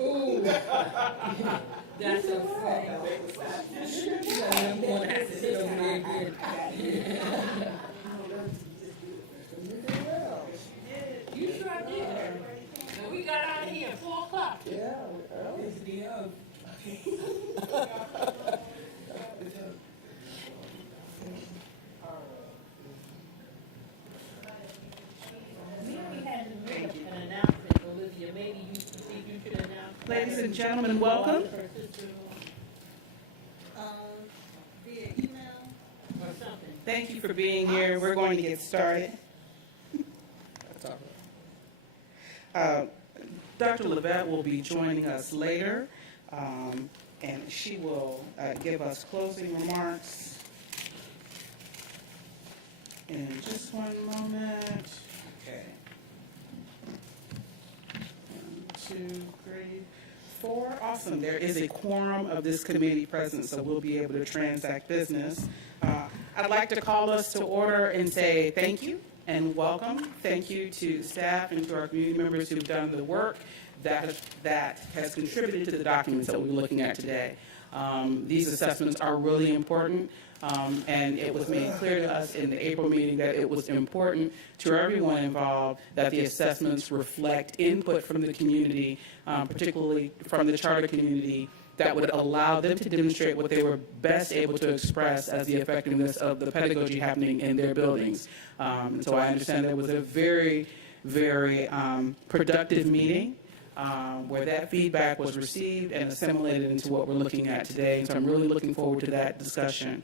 Ooh. That's a fact. I'm going to have to sit over there again. You sure did. And we got out of here at 4 o'clock. Yeah, early. Ladies and gentlemen, welcome. Via email. Or something. Thank you for being here. We're going to get started. Dr. Levette will be joining us later, and she will give us closing remarks in just one moment. Okay. 1, 2, 3, 4. Awesome. There is a quorum of this committee present, so we'll be able to transact business. I'd like to call us to order and say thank you and welcome. Thank you to staff and to our community members who've done the work that has contributed to the documents that we're looking at today. These assessments are really important, and it was made clear to us in the April meeting that it was important to everyone involved that the assessments reflect input from the community, particularly from the charter community, that would allow them to demonstrate what they were best able to express as the effectiveness of the pedagogy happening in their buildings. So I understand there was a very, very productive meeting where that feedback was received and assimilated into what we're looking at today. So I'm really looking forward to that discussion.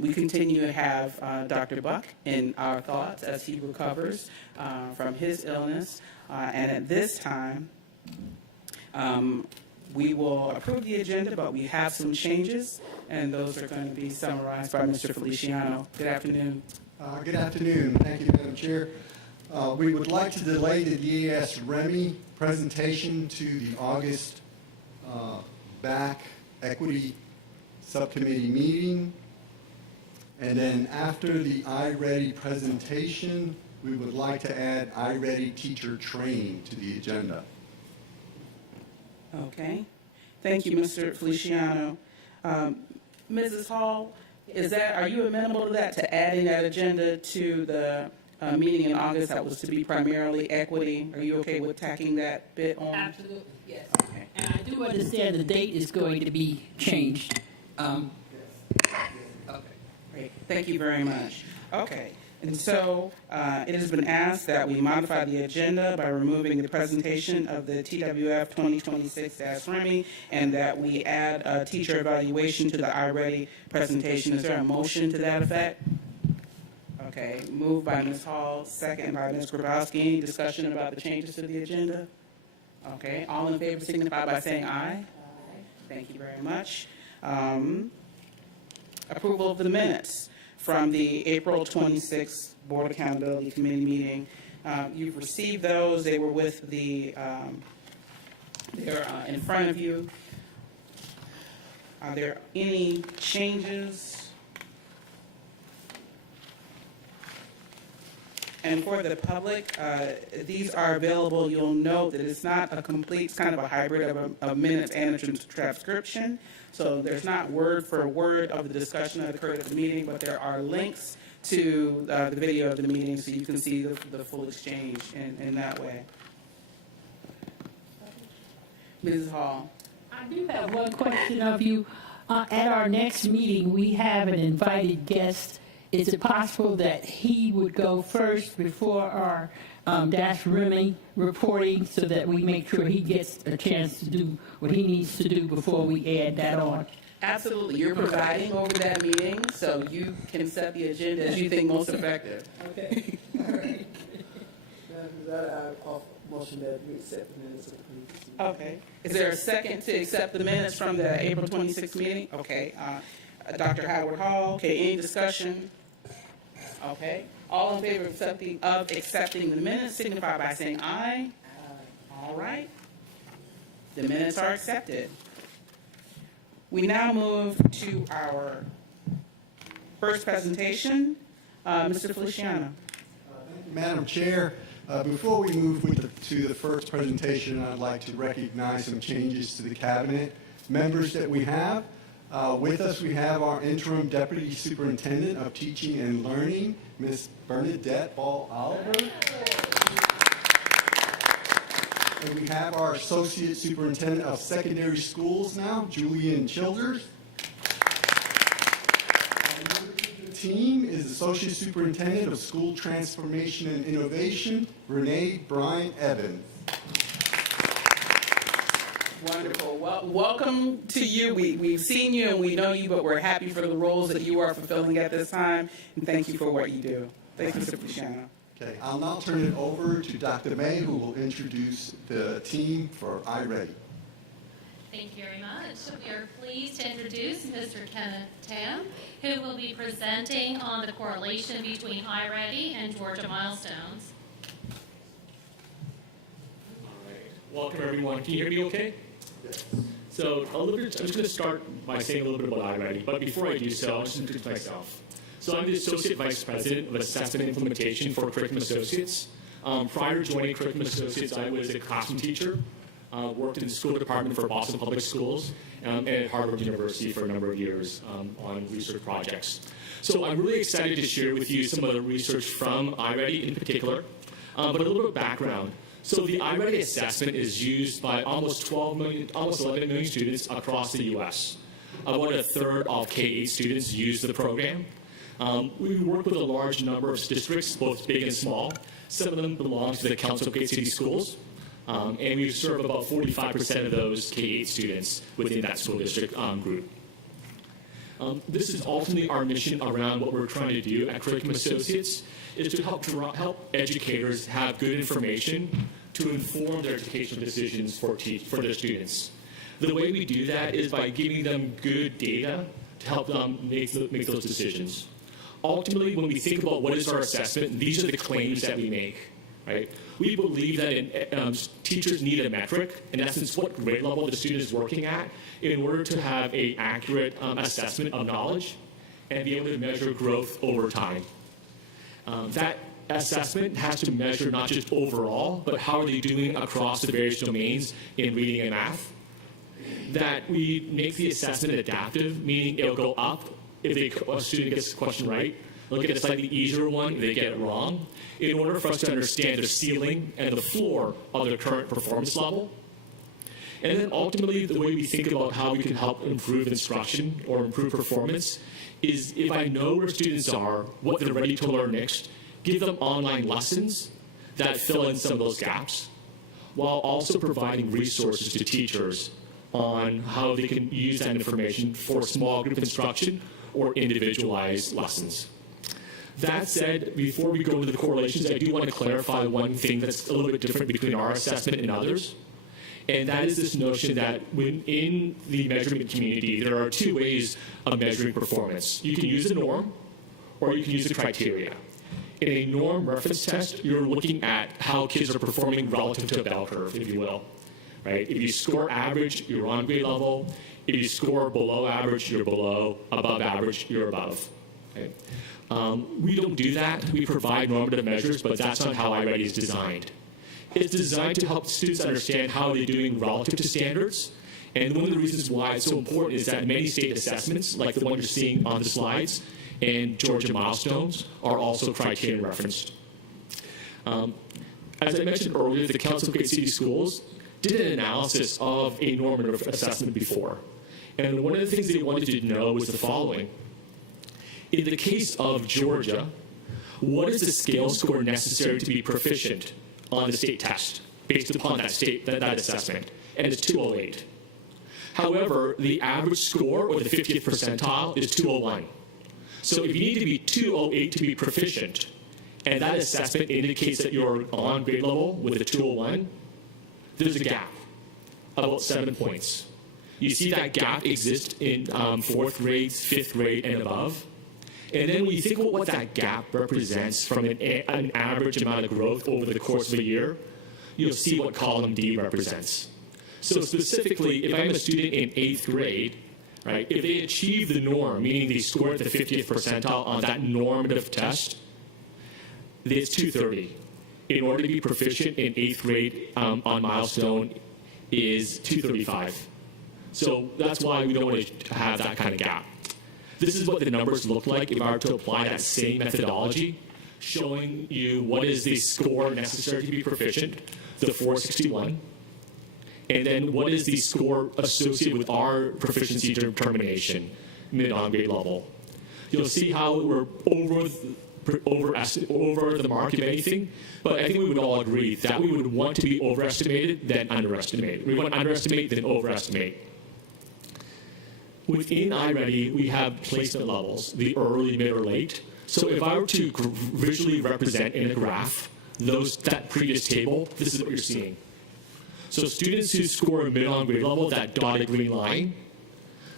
We continue to have Dr. Buck in our thoughts as he recovers from his illness. And at this time, we will approve the agenda, but we have some changes, and those are going to be summarized by Mr. Feliciano. Good afternoon. Good afternoon. Thank you, Madam Chair. We would like to delay the DAS REMI presentation to the August back equity subcommittee meeting. And then after the iReady presentation, we would like to add iReady teacher training to the agenda. Okay. Thank you, Mr. Feliciano. Mrs. Hall, are you amenable to that, to adding that agenda to the meeting in August that was to be primarily equity? Are you okay with tacking that bit on? Absolutely, yes. Okay. And I do understand the date is going to be changed. Okay. Great. Thank you very much. Okay. And so it has been asked that we modify the agenda by removing the presentation of the TWF 2026-REMI and that we add a teacher evaluation to the iReady presentation. Is there a motion to that effect? Okay. Moved by Ms. Hall, second by Ms. Grabowski. Any discussion about the changes to the agenda? Okay. All in favor signify by saying aye. Aye. Thank you very much. Approval of the minutes from the April 26th Board Accountability Committee meeting. You've received those. They were with they're in front of you. Are there any changes? And for the public, these are available. You'll note that it's not a complete, it's kind of a hybrid of minutes and a transcription. So there's not word for word of the discussion that occurred at the meeting, but there are links to the video of the meeting so you can see the full exchange in that way. Mrs. Hall. I do have one question of you. At our next meeting, we have an invited guest. Is it possible that he would go first before our REMI reporting so that we make sure he gets a chance to do what he needs to do before we add that on? Absolutely. You're providing over that meeting, so you can set the agenda as you think most effective. Okay. All right. I'll motion that we accept the minutes of the previous meeting. Okay. Is there a second to accept the minutes from the April 26th meeting? Okay. Dr. Howard Hall. Okay. Any discussion? Okay. All in favor of accepting the minutes signify by saying aye. All right. The minutes are accepted. We now move to our first presentation. Mr. Feliciano. Madam Chair, Before we move to the first presentation, I'd like to recognize some changes to the cabinet members that we have. With us, we have our interim Deputy Superintendent of Teaching and Learning, Ms. Bernadette Ball-Oliver. And we have our Associate Superintendent of Secondary Schools now, Julian Childers. The team is Associate Superintendent of School Transformation and Innovation, Renee Bryan Evans. Wonderful. Well, welcome to you. We've seen you and we know you, but we're happy for the roles that you are fulfilling at this time, and thank you for what you do. Thank you, Mr. Luciano. Okay, I'll now turn it over to Dr. May, who will introduce the team for iReady. Thank you very much. We are pleased to introduce Mr. Kenneth Tam, who will be presenting on the correlation between iReady and Georgia milestones. All right. Welcome, everyone. Can you hear me okay? Yes. So I'm just going to start by saying a little bit about iReady, but before I do so, I'll just introduce myself. So I'm the Associate Vice President of Assessment and Implementation for Curriculum Associates. Prior to joining Curriculum Associates, I was a classroom teacher, worked in the school department for Boston Public Schools, and at Harvard University for a number of years on research projects. So I'm really excited to share with you some of the research from iReady in particular, but a little bit of background. So the iReady assessment is used by almost 11 million students across the U.S. About a third of K-8 students use the program. We work with a large number of districts, both big and small. Some of them belong to the Council of Great City Schools, and we serve about 45% of those K-8 students within that school district group. This is ultimately our mission around what we're trying to do at Curriculum Associates, is to help educators have good information to inform their educational decisions for their students. The way we do that is by giving them good data to help them make those decisions. Ultimately, when we think about what is our assessment, these are the claims that we make, right? We believe that teachers need a metric, in essence, what grade level the student is working at, in order to have an accurate assessment of knowledge and be able to measure growth over time. That assessment has to measure not just overall, but how are they doing across the various domains in reading and math. That we make the assessment adaptive, meaning it'll go up if a student gets the question right. They'll get a slightly easier one if they get it wrong, in order for us to understand the ceiling and the floor of their current performance level. And then ultimately, the way we think about how we can help improve instruction or improve performance is if I know where students are, what they're ready to learn next, give them online lessons that fill in some of those gaps, while also providing resources to teachers on how they can use that information for small group instruction or individualized lessons. That said, before we go into the correlations, I do want to clarify one thing that's a little bit different between our assessment and others, and that is this notion that in the measurement community, there are two ways of measuring performance. You can use a norm, or you can use a criteria. In a norm reference test, you're looking at how kids are performing relative to a bell curve, if you will. Right? If you score average, you're on grade level. If you score below average, you're below. Above average, you're above. Okay? We don't do that. We provide normative measures, but that's not how iReady is designed. It's designed to help students understand how they're doing relative to standards. And one of the reasons why it's so important is that many state assessments, like the one you're seeing on the slides, and Georgia milestones are also criterion referenced. As I mentioned earlier, the Council of Great City Schools did an analysis of a normative assessment before. And one of the things they wanted to know was the following. In the case of Georgia, what is the scale score necessary to be proficient on the state test based upon that assessment? And it's 208. However, the average score, or the 50th percentile, is 201. So if you need to be 208 to be proficient, and that assessment indicates that you're on grade level with a 201, there's a gap, about 7 points. You see that gap exist in fourth grade, fifth grade, and above. And then when you think about what that gap represents from an average amount of growth over the course of a year, you'll see what column D represents. So specifically, if I'm a student in 8th grade, right, if they achieve the norm, meaning they score at the 50th percentile on that normative test, it's 230. in order to be proficient in 8th grade on milestone is 235. So that's why we don't want to have that kind of gap. This is what the numbers look like if I were to apply that same methodology, showing you what is the score necessary to be proficient, the 461, and then what is the score associated with our proficiency determination, mid-on grade level. You'll see how we're over the mark, if anything, but I think we would all agree that we would want to be overestimated than underestimated. We want to underestimate than overestimate. Within iReady, we have placement levels, the early, mid, or late. So if I were to visually represent in a graph that previous table, this is what you're seeing. So students who score a mid-on grade level, that dotted green line,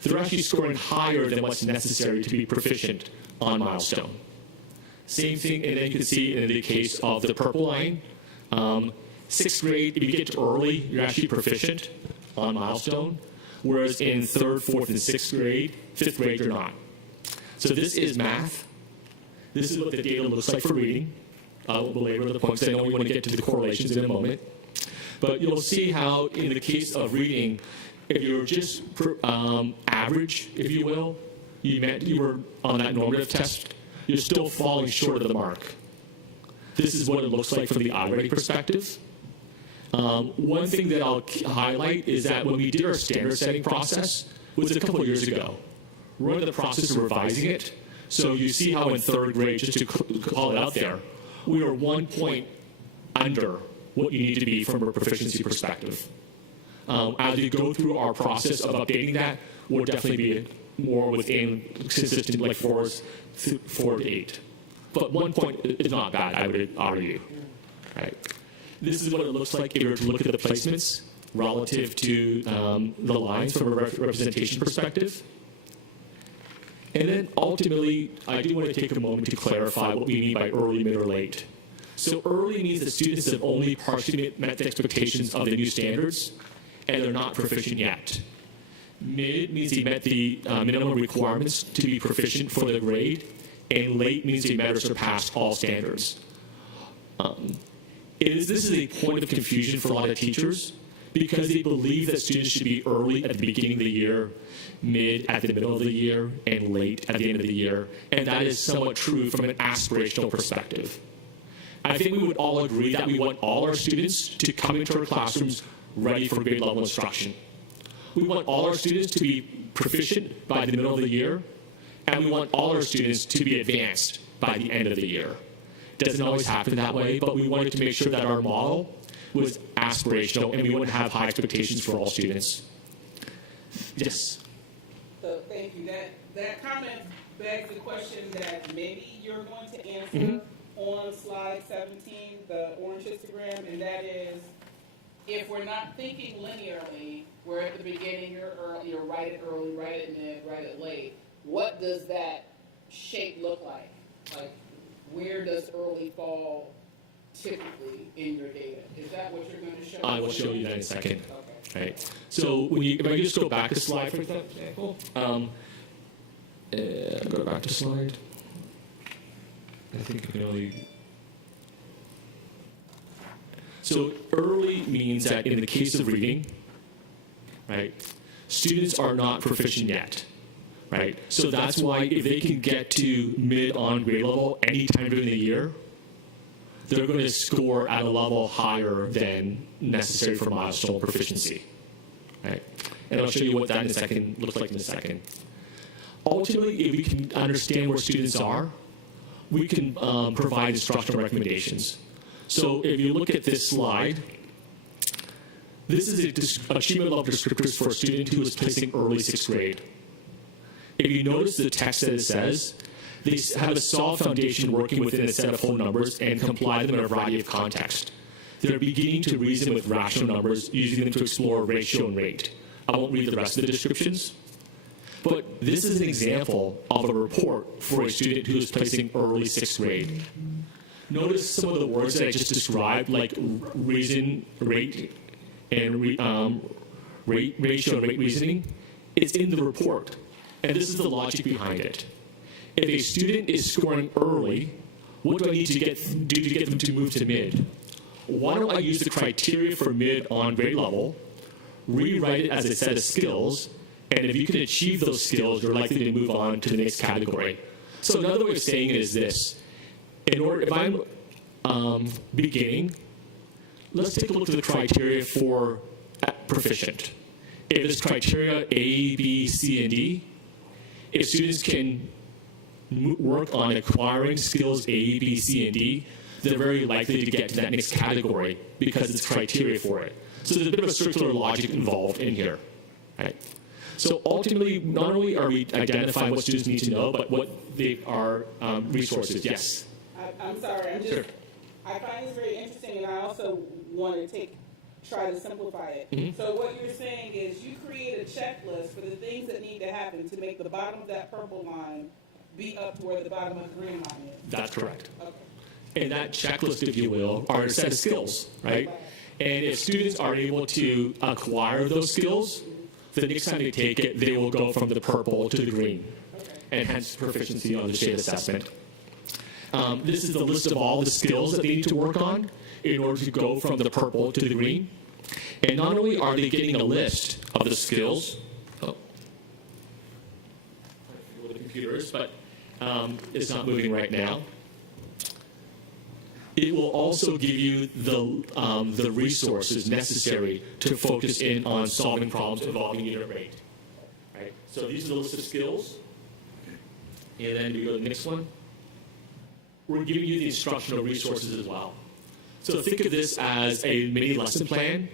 they're actually scoring higher than what's necessary to be proficient on milestone. Same thing, and then you can see in the case of the purple line, 6th grade, if you get to early, you're actually proficient on milestone, whereas in 3rd, 4th, and 6th grade, 5th grade, you're not. So this is math. This is what the data looks like for reading. I won't belabor the points. I know we want to get to the correlations in a moment. But you'll see how, in the case of reading, if you're just average, if you will, you were on that normative test, you're still falling short of the mark. This is what it looks like from the iReady perspective. One thing that I'll highlight is that when we did our standard setting process, was a couple of years ago. We're in the process of revising it. So you see how in 3rd grade, just to call it out there, we were 1 point under what you need to be from a proficiency perspective. As we go through our process of updating that, we'll definitely be more within consistent, like 4 to 8. But 1 point is not bad, I would argue. Right? This is what it looks like if you were to look at the placements relative to the lines from a representation perspective. And then ultimately, I do want to take a moment to clarify what we mean by early, mid, or late. So early means that students have only partially met the expectations of the new standards, and they're not proficient yet. Mid means they met the minimum requirements to be proficient for the grade, and late means they met or surpassed all standards. This is a point of confusion for a lot of teachers because they believe that students should be early at the beginning of the year, mid at the middle of the year, and late at the end of the year. And that is somewhat true from an aspirational perspective. I think we would all agree that we want all our students to come into our classrooms ready for grade level instruction. We want all our students to be proficient by the middle of the year, and we want all our students to be advanced by the end of the year. It doesn't always happen that way, but we wanted to make sure that our model was aspirational, and we want to have high expectations for all students. Yes? So thank you. That comment begs the question that maybe you're going to answer on slide 17, the orange histogram, and that is, if we're not thinking linearly, we're at the beginning, you're right at early, right at mid, right at late. What does that shape look like? Like, where does early fall typically in your data? Is that what you're going to show? I will show you that in a second. Okay. Right. So if I just go back a slide, for example, go back to slide. I think I can only. So early means that in the case of reading, right, students are not proficient yet, right? So that's why if they can get to mid-on grade level anytime during the year, they're going to score at a level higher than necessary for milestone proficiency, right? And I'll show you what that in a second looks like in a second. Ultimately, if we can understand where students are, we can provide instructional recommendations. So if you look at this slide, this is achievement level descriptors for a student who is placing early 6th grade. If you notice the text that it says, they have a solid foundation working within a set of whole numbers and comply them in a variety of contexts. They're beginning to reason with rational numbers, using them to explore ratio and rate. I won't read the rest of the descriptions. But this is an example of a report for a student who is placing early 6th grade. Notice some of the words that I just described, like reason, rate, and ratio and rate reasoning. It's in the report. And this is the logic behind it. If a student is scoring early, what do I need to do to get them to move to mid? why don't I use the criteria for mid on grade level, rewrite it as a set of skills, and if you can achieve those skills, you're likely to move on to the next category. So another way of saying it is this. If I'm beginning, let's take a look at the criteria for proficient. If it's criteria A, B, C, and D, if students can work on acquiring skills A, B, C, and D, they're very likely to get to that next category because it's criteria for it. So there's a bit of a circular logic involved in here, right? So ultimately, not only are we identifying what students need to know, but what they are resources. Yes? I'm sorry, Sure. I find this very interesting, and I also want to try to simplify it. Mm-hmm. So what you're saying is you create a checklist for the things that need to happen to make the bottom of that purple line be up to where the bottom of the green line is. That's correct. Okay. And that checklist, if you will, are a set of skills, right? And if students are able to acquire those skills, the next time they take it, they will go from the purple to the green, and hence proficiency on the state assessment. This is the list of all the skills that they need to work on in order to go from the purple to the green. And not only are they getting a list of the skills, with the computers, but it's not moving right now. It will also give you the resources necessary to focus in on solving problems involving unit rate. Right? So these are the list of skills. And then we go to the next one. We're giving you the instructional resources as well. So think of this as a mini lesson plan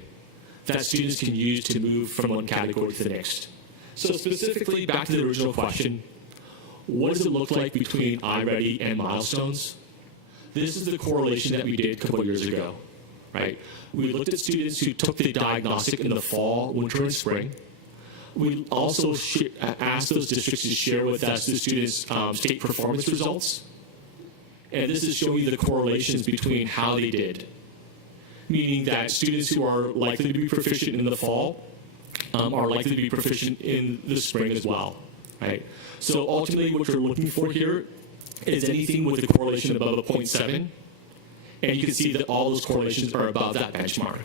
that students can use to move from one category to the next. So specifically, back to the original question, what does it look like between iReady and milestones? This is the correlation that we did a couple of years ago, right? We looked at students who took the diagnostic in the fall, winter, and spring. We also asked those districts to share with us the students' state performance results. And this is showing you the correlations between how they did, meaning that students who are likely to be proficient in the fall are likely to be proficient in the spring as well, right? So ultimately what you're looking for here is anything with a correlation above a 0.7, and you can see that all those correlations are above that benchmark,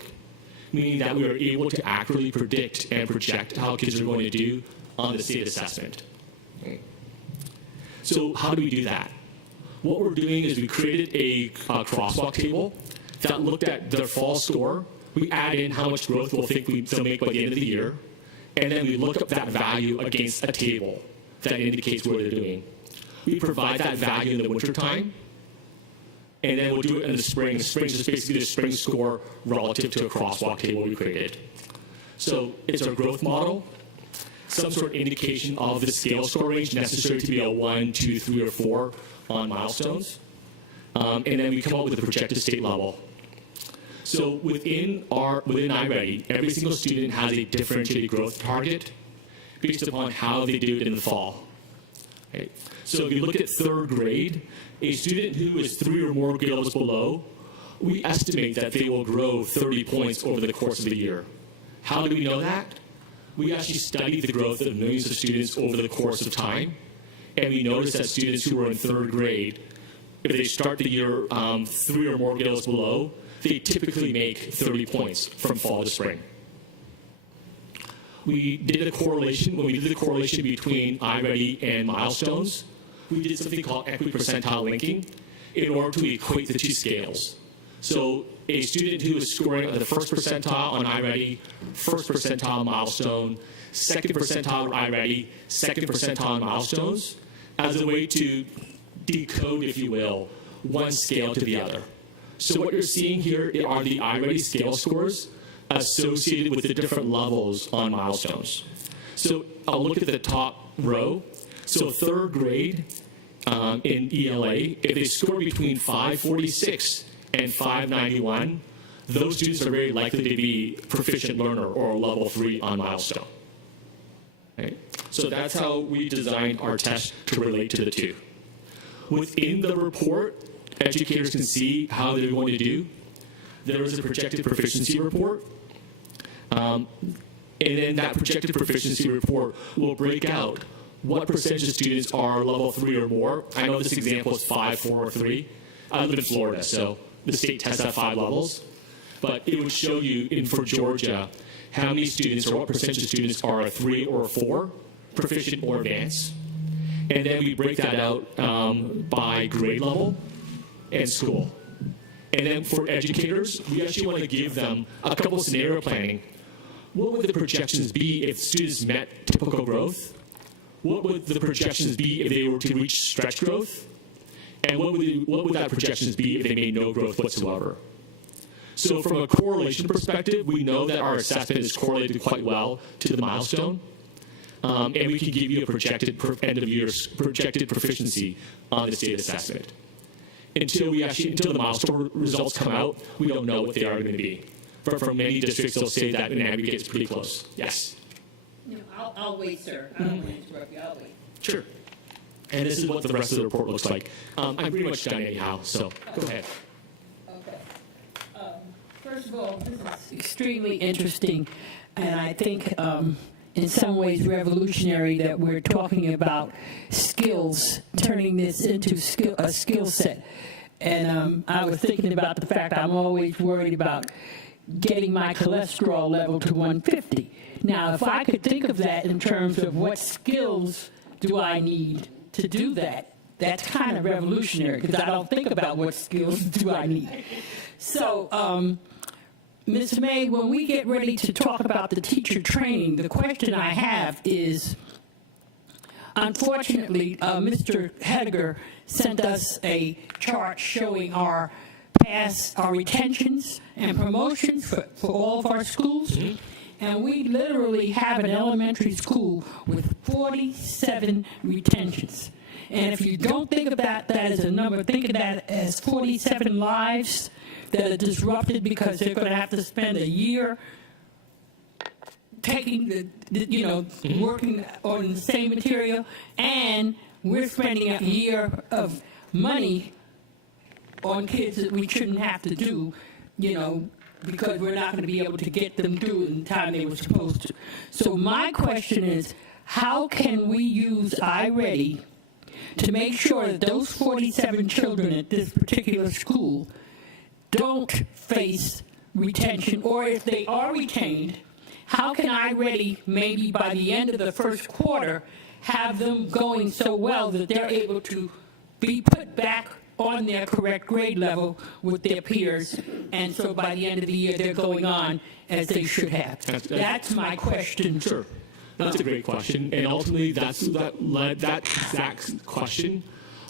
meaning that we are able to accurately predict and project how kids are going to do on the state assessment. So how do we do that? What we're doing is we created a crosswalk table that looked at their fall score. We add in how much growth we'll think they'll make by the end of the year, and then we look up that value against a table that indicates where they're doing. We provide that value in the wintertime, and then we'll do it in the spring. The spring is just basically the spring score relative to a crosswalk table we created. So it's our growth model, some sort of indication of the scale score range necessary to be a 1, 2, 3, or 4 on milestones. And then we come up with a projected state level. So within iReady, every single student has a differentiated growth target based upon how they do it in the fall. Okay. So if you look at third grade, a student who is 3 or more grade levels below, we estimate that they will grow 30 points over the course of the year. How do we know that? We actually study the growth of millions of students over the course of time, and we notice that students who are in third grade, if they start the year 3 or more grade levels below, they typically make 30 points from fall to spring. We did a correlation, when we did the correlation between iReady and milestones, we did something called equipercentile linking in order to equate the two scales. So a student who is scoring at the first percentile on iReady, first percentile milestone, second percentile iReady, second percentile milestones, as a way to decode, if you will, one scale to the other. So what you're seeing here are the iReady scale scores associated with the different levels on milestones. So I'll look at the top row. So third grade in ELA, if they score between 546 and 591, those students are very likely to be proficient learner or level 3 on milestone. Okay? So that's how we designed our test to relate to the two. Within the report, educators can see how they're going to do. There is a projected proficiency report. And then that projected proficiency report will break out what percentage of students are level 3 or more. I know this example is 5, 4, or 3. I live in Florida, so the state tests at 5 levels. but it would show you for Georgia how many students or what percentage of students are a 3 or a 4, proficient or advanced. And then we break that out by grade level and school. And then for educators, we actually want to give them a couple of scenario planning. What would the projections be if students met typical growth? What would the projections be if they were to reach stretch growth? And what would that projections be if they made no growth whatsoever? So from a correlation perspective, we know that our assessment is correlated quite well to the milestone. And we can give you a projected end of year projected proficiency on this data assessment. Until the milestone results come out, we don't know what they are going to be. But for many districts, they'll say that in aggregate it's pretty close. Yes. No, I'll wait, sir. I don't want to interrupt you. I'll wait. Sure. And this is what the rest of the report looks like. I'm pretty much done anyhow, so go ahead. Okay. First of all, this is extremely interesting, and I think in some ways revolutionary that we're talking about skills, turning this into a skill set. And I was thinking about the fact I'm always worried about getting my cholesterol level to 150. Now, if I could think of that in terms of what skills do I need to do that, that's kind of revolutionary because I don't think about what skills do I need. So, Ms. May, when we get ready to talk about the teacher training, the question I have is, unfortunately, Mr. Hediger sent us a chart showing our retentions and promotions for all of our schools. Mm-hmm. And we literally have an elementary school with 47 retentions. And if you don't think about that as a number, think of that as 47 lives that are disrupted because they're going to have to spend a year taking working on the same material, and we're spending a year of money on kids that we shouldn't have to do, because we're not going to be able to get them through in the time they were supposed to. So my question is, how can we use iReady to make sure that those 47 children at this particular school don't face retention, or if they are retained, how can iReady, maybe by the end of the first quarter, have them going so well that they're able to be put back on their correct grade level with their peers, and so by the end of the year they're going on as they should have? That's my question. Sure. That's a great question, and ultimately that exact question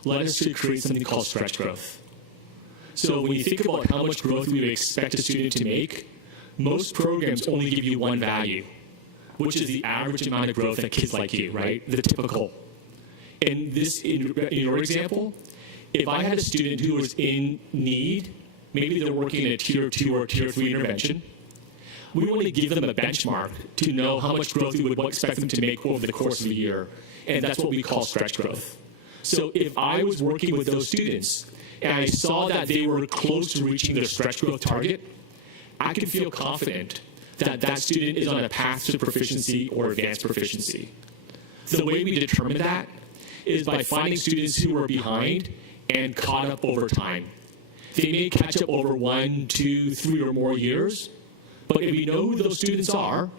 led us to create something called stretch growth. So when you think about how much growth we would expect a student to make, most programs only give you one value, which is the average amount of growth that kids like you, right? The typical. In your example, if I had a student who was in need, maybe they're working in a tier 2 or tier 3 intervention, we want to give them a benchmark to know how much growth we would expect them to make over the course of a year, and that's what we call stretch growth. So if I was working with those students and I saw that they were close to reaching their stretch growth target, I could feel confident that that student is on a path to proficiency or advanced proficiency. The way we determine that is by finding students who are behind and caught up over time. They may catch up over 1, 2, 3 or more years, but if we know who those students are,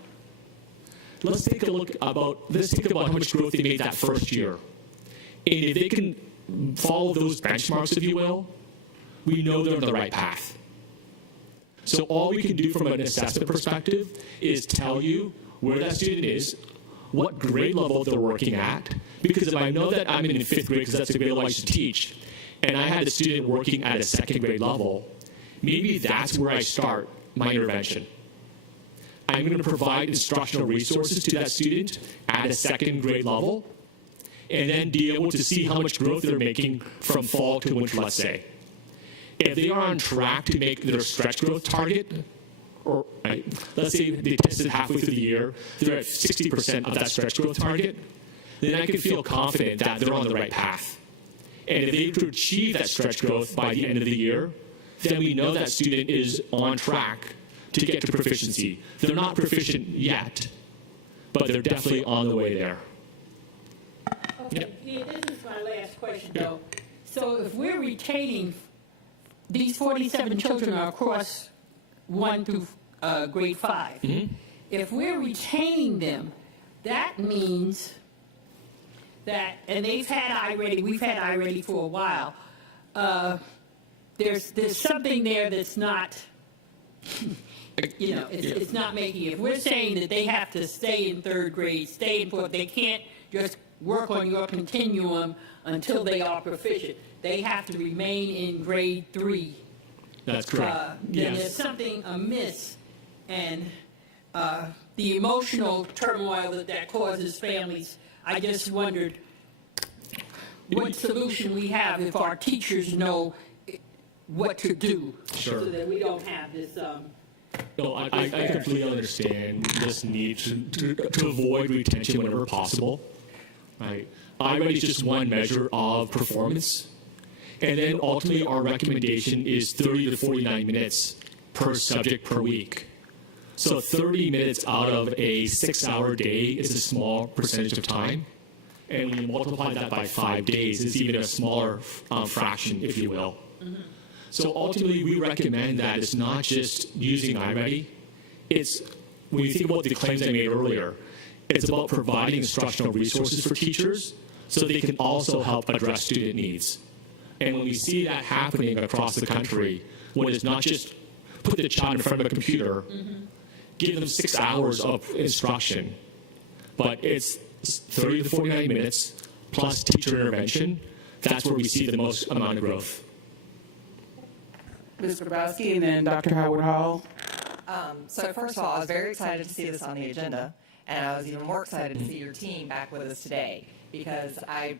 let's think about how much growth they made that first year. And if they can follow those benchmarks, if you will, we know they're on the right path. So all we can do from an assessment perspective is tell you where that student is, what grade level they're working at, because if I know that I'm in 5th grade, because that's the grade level I should teach, and I had a student working at a 2nd grade level, maybe that's where I start my intervention. I'm going to provide instructional resources to that student at a 2nd grade level, and then be able to see how much growth they're making from fall to winter, let's say. If they are on track to make their stretch growth target, or let's say they tested halfway through the year, they're at 60% of that stretch growth target, then I can feel confident that they're on the right path. And if they could achieve that stretch growth by the end of the year, then we know that student is on track to get to proficiency. They're not proficient yet, but they're definitely on the way there. Okay, yeah, this is my last question, though. So if we're retaining, these 47 children are across 1 through grade 5. If we're retaining them, that means that, and they've had iReady, we've had iReady for a while. There's something there that's not, it's not making it. If we're saying that they have to stay in 3rd grade, stay in 4th, they can't just work on your continuum until they are proficient. They have to remain in grade 3. That's correct. Then Yes. there's something amiss, and the emotional turmoil that causes families. I just wondered what solution we have if our teachers know what to do, Sure. so that we don't have this. No, I completely understand this need to avoid retention whenever possible, right? iReady is just one measure of performance, and then ultimately our recommendation is 30 to 49 minutes per subject per week. So 30 minutes out of a 6-hour day is a small percentage of time, and when you multiply that by 5 days, it's even a smaller fraction, if you will. So ultimately, we recommend that it's not just using iReady. It's, when you think about the claims I made earlier, it's about providing instructional resources for teachers so they can also help address student needs. And when we see that happening across the country, when it's not just put the child in front of a computer, give them 6 hours of instruction, but it's 30 to 49 minutes plus teacher intervention, that's where we see the most amount of growth. Ms. Grabowski, and then Dr. Howard Hall. So first of all, I was very excited to see this on the agenda, and I was even more excited to see your team back with us today, because I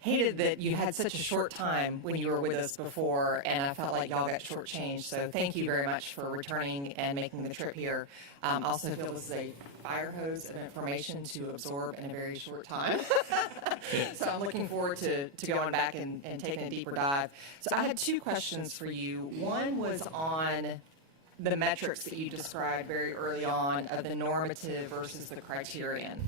hated that you had such a short time when you were with us before, and I felt like y'all got shortchanged. So thank you very much for returning and making the trip here. Also feel this is a fire hose of information to absorb in a very short time. So I'm looking forward to going back and taking a deeper dive. So I had 2 questions for you. One was on the metrics that you described very early on of the normative versus the criterion.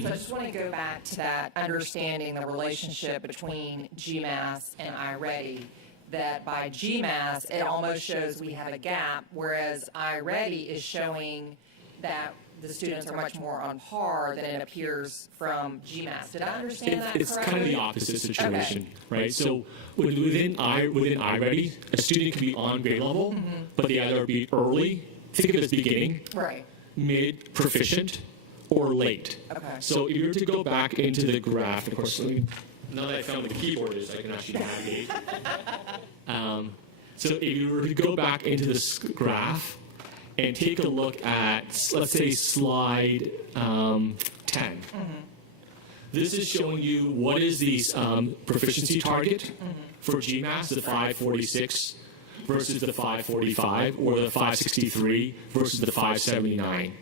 So I just want to go back to that, understanding the relationship between GMAS and iReady, that by GMAS, it almost shows we have a gap, whereas iReady is showing that the students are much more on par than it appears from GMAS. Did I understand that correctly? It's kind of the opposite situation, right? So within iReady, a student can be on grade level, but they either be early, think of it as beginning, Right. mid, proficient, or late. Okay. So if you were to go back into the graph, of course, now that I found the keyboard is, I can actually navigate. So if you were to go back into this graph and take a look at, let's say, slide 10. This is showing you what is the proficiency target for GMAS, the 546 versus the 545, or the 563 versus the 579.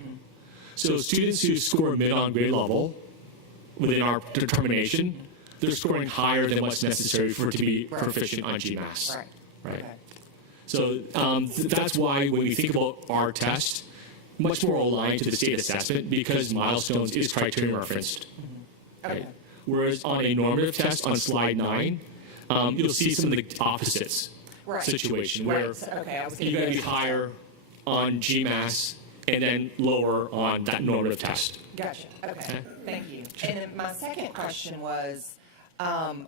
So students who score mid on grade level, within our determination, they're scoring higher than what's necessary for it to be proficient on GMAS. Right. Right. Okay. So that's why when we think about our test, much more aligned to the state assessment, because milestones is criterion referenced. Right? Whereas on a normative test on slide 9, you'll see some of the opposites Right. situation, Right. where So, okay, I was you're going to be higher on GMAS and then lower on that normative test. Gotcha. Okay. Thank you. And then my second question was,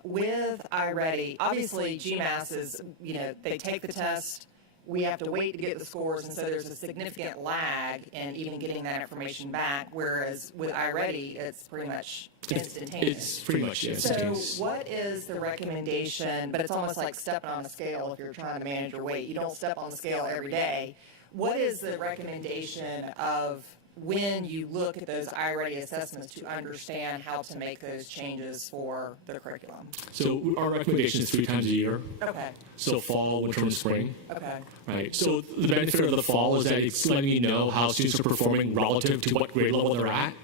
with iReady, obviously GMAS is, they take the test, we have to wait to get the scores, and so there's a significant lag in even getting that information back, whereas with iReady, it's pretty much instantaneous. It's pretty much So instantaneous. what is the recommendation, but it's almost like stepping on a scale if you're trying to manage your weight. You don't step on the scale every day. What is the recommendation of when you look at those iReady assessments to understand how to make those changes for the curriculum? So our recommendation is 3 times a year. Okay, So fall, winter, and spring. okay, Right. So the benefit of the fall is that it's letting you know how students are performing relative to what grade level they're at.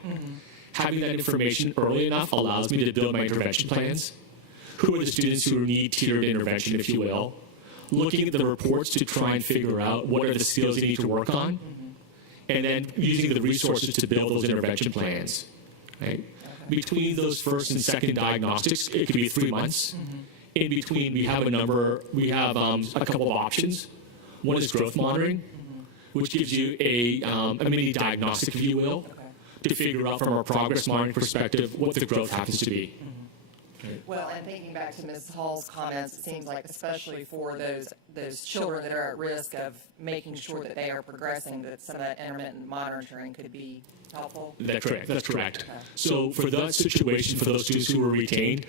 Having that information early enough allows me to build my intervention plans. Who are the students who need tiered intervention, if you will? Looking at the reports to try and figure out what are the skills they need to work on, and then using the resources to build those intervention plans. Right? Between those first and second diagnostics, it could be 3 months. In between, we have a couple of options. One is growth monitoring, which gives you a mini diagnostic, if you will, to figure out from a progress monitoring perspective what the growth happens to be. Well, and thinking back to Ms. Hall's comments, it seems like especially for those children that are at risk of making sure that they are progressing, that some of that intermittent monitoring could be helpful. That's correct. That's correct. Okay. So for that situation, for those students who were retained,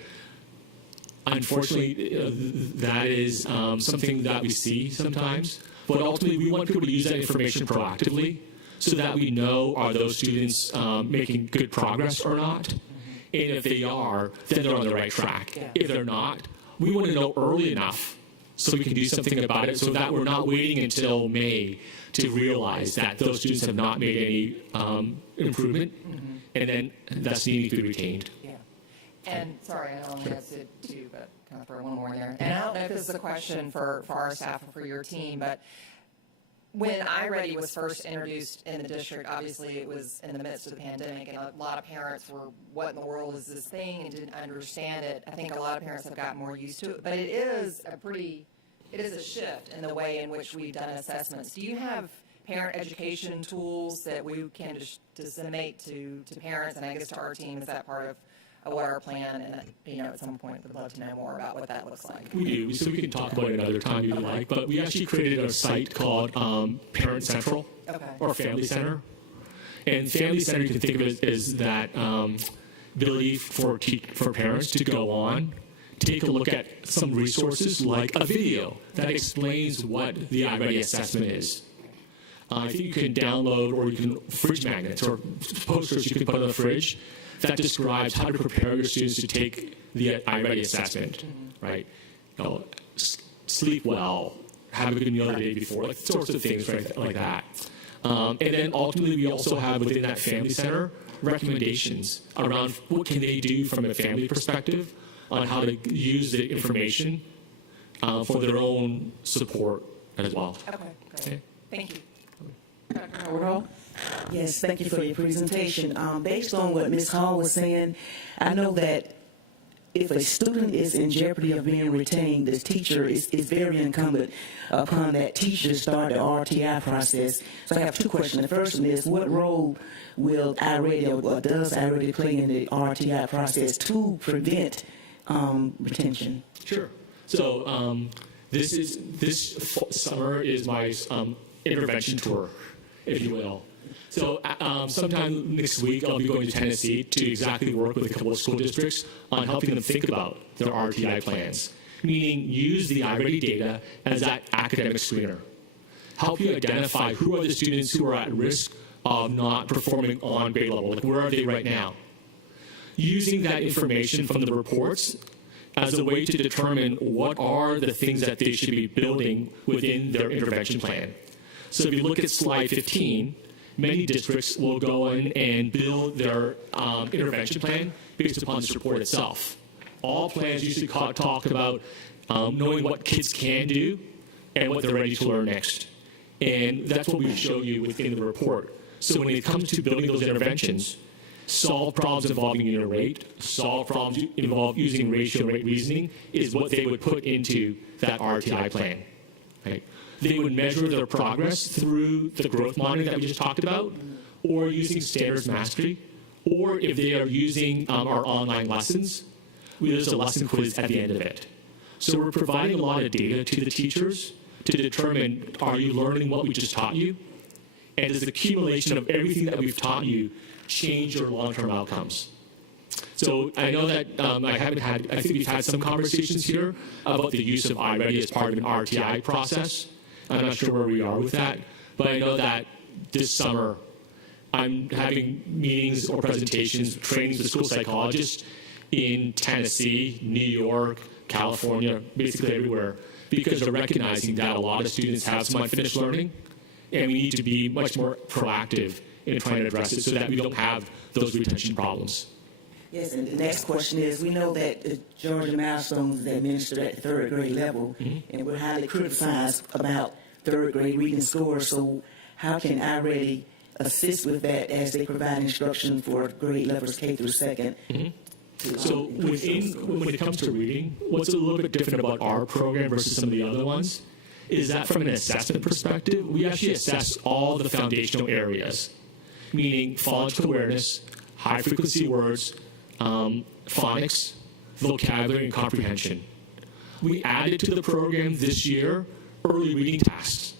unfortunately, that is something that we see sometimes. But ultimately, we want people to use that information proactively so that we know, are those students making good progress or not? And if they are, then they're on the right track. Yeah. If they're not, we want to know early enough so we can do something about it, so that we're not waiting until May to realize that those students have not made any improvement, and then that's needing to be retained. Yeah. And sorry, I only have two, but kind of throw one more in there. And I don't know if this is a question for our staff or for your team, but when iReady was first introduced in the district, obviously it was in the midst of the pandemic, and a lot of parents were, what in the world is this thing, and didn't understand it. I think a lot of parents have gotten more used to it, but it is a shift in the way in which we've done assessments. Do you have parent education tools that we can disseminate to parents, and I guess to our team? Is that part of what our plan, and at some point would love to know more about what that looks like. We do, so we can talk about it another time if you like, but we actually created a site called Parent Central, or Family Center. And Family Center, you can think of it as that ability for parents to go on, take a look at some resources like a video that explains what the iReady assessment is. I think you can download, or you can fridge magnets or posters you can put on the fridge that describes how to prepare your students to take the iReady assessment, right? Sleep well, have a good meal the day before, like sorts of things right, like that. And then ultimately, we also have within that Family Center recommendations around what can they do from a family perspective on how to use the information for their own support as well. Okay, great. Okay. Thank you. Dr. Howard-Hall? Yes, thank you for your presentation. Based on what Ms. Hall was saying, I know that if a student is in jeopardy of being retained, the teacher is very incumbent upon that teacher to start the RTI process. So I have two questions. The first one is, what role will iReady, or does iReady play in the RTI process to prevent retention? Sure. So this summer is my intervention tour, if you will. So sometime next week, I'll be going to Tennessee to exactly work with a couple of school districts on helping them think about their RTI plans, meaning use the iReady data as that academic screener. Help you identify who are the students who are at risk of not performing on grade level, like where are they right now? Using that information from the reports as a way to determine what are the things that they should be building within their intervention plan. So if you look at slide 15, many districts will go in and build their intervention plan based upon this report itself. All plans usually talk about knowing what kids can do and what they're ready to learn next. And that's what we show you within the report. So when it comes to building those interventions, solve problems involving unit rate, solve problems involve using ratio rate reasoning is what they would put into that RTI plan. Right? They would measure their progress through the growth monitoring that we just talked about, or using standards mastery, or if they are using our online lessons, there's a lesson quiz at the end of it. So we're providing a lot of data to the teachers to determine, are you learning what we just taught you? And does the accumulation of everything that we've taught you change your long-term outcomes? So I know that I think we've had some conversations here about the use of iReady as part of an RTI process. I'm not sure where we are with that, but I know that this summer I'm having meetings or presentations, trainings with school psychologists in Tennessee, New York, California, basically everywhere, because they're recognizing that a lot of students have some unfinished learning, and we need to be much more proactive in trying to address it so that we don't have those retention problems. Yes, and the next question is, we know that the Georgia milestones is administered at the third grade level, and we're highly criticized about third grade reading scores. So how can iReady assist with that as they provide instruction for grade levels K through second? So when it comes to reading, what's a little bit different about our program versus some of the other ones is that from an assessment perspective, we actually assess all the foundational areas, meaning phonological awareness, high-frequency words, phonics, vocabulary, and comprehension. We added to the program this year early reading tasks,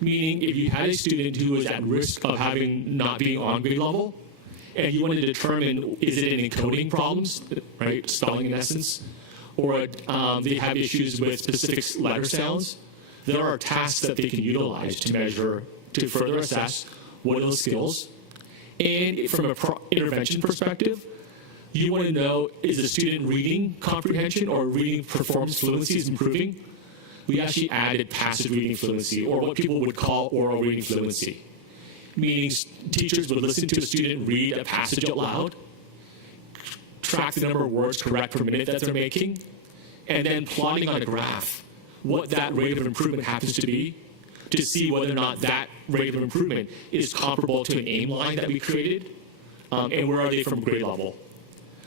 meaning if you had a student who was at risk of not being on grade level, and you wanted to determine, is it an encoding problems, right, spelling in essence, or they have issues with specific letter sounds, there are tasks that they can utilize to measure, to further assess what are those skills. And from an intervention perspective, you want to know, is the student reading comprehension or reading performance fluency is improving? We actually added passive reading fluency, or what people would call oral reading fluency, meaning teachers would listen to a student read a passage out loud, track the number of words correct per minute that they're making, and then plotting on a graph what that rate of improvement happens to be to see whether or not that rate of improvement is comparable to an aim line that we created, and where are they from grade level.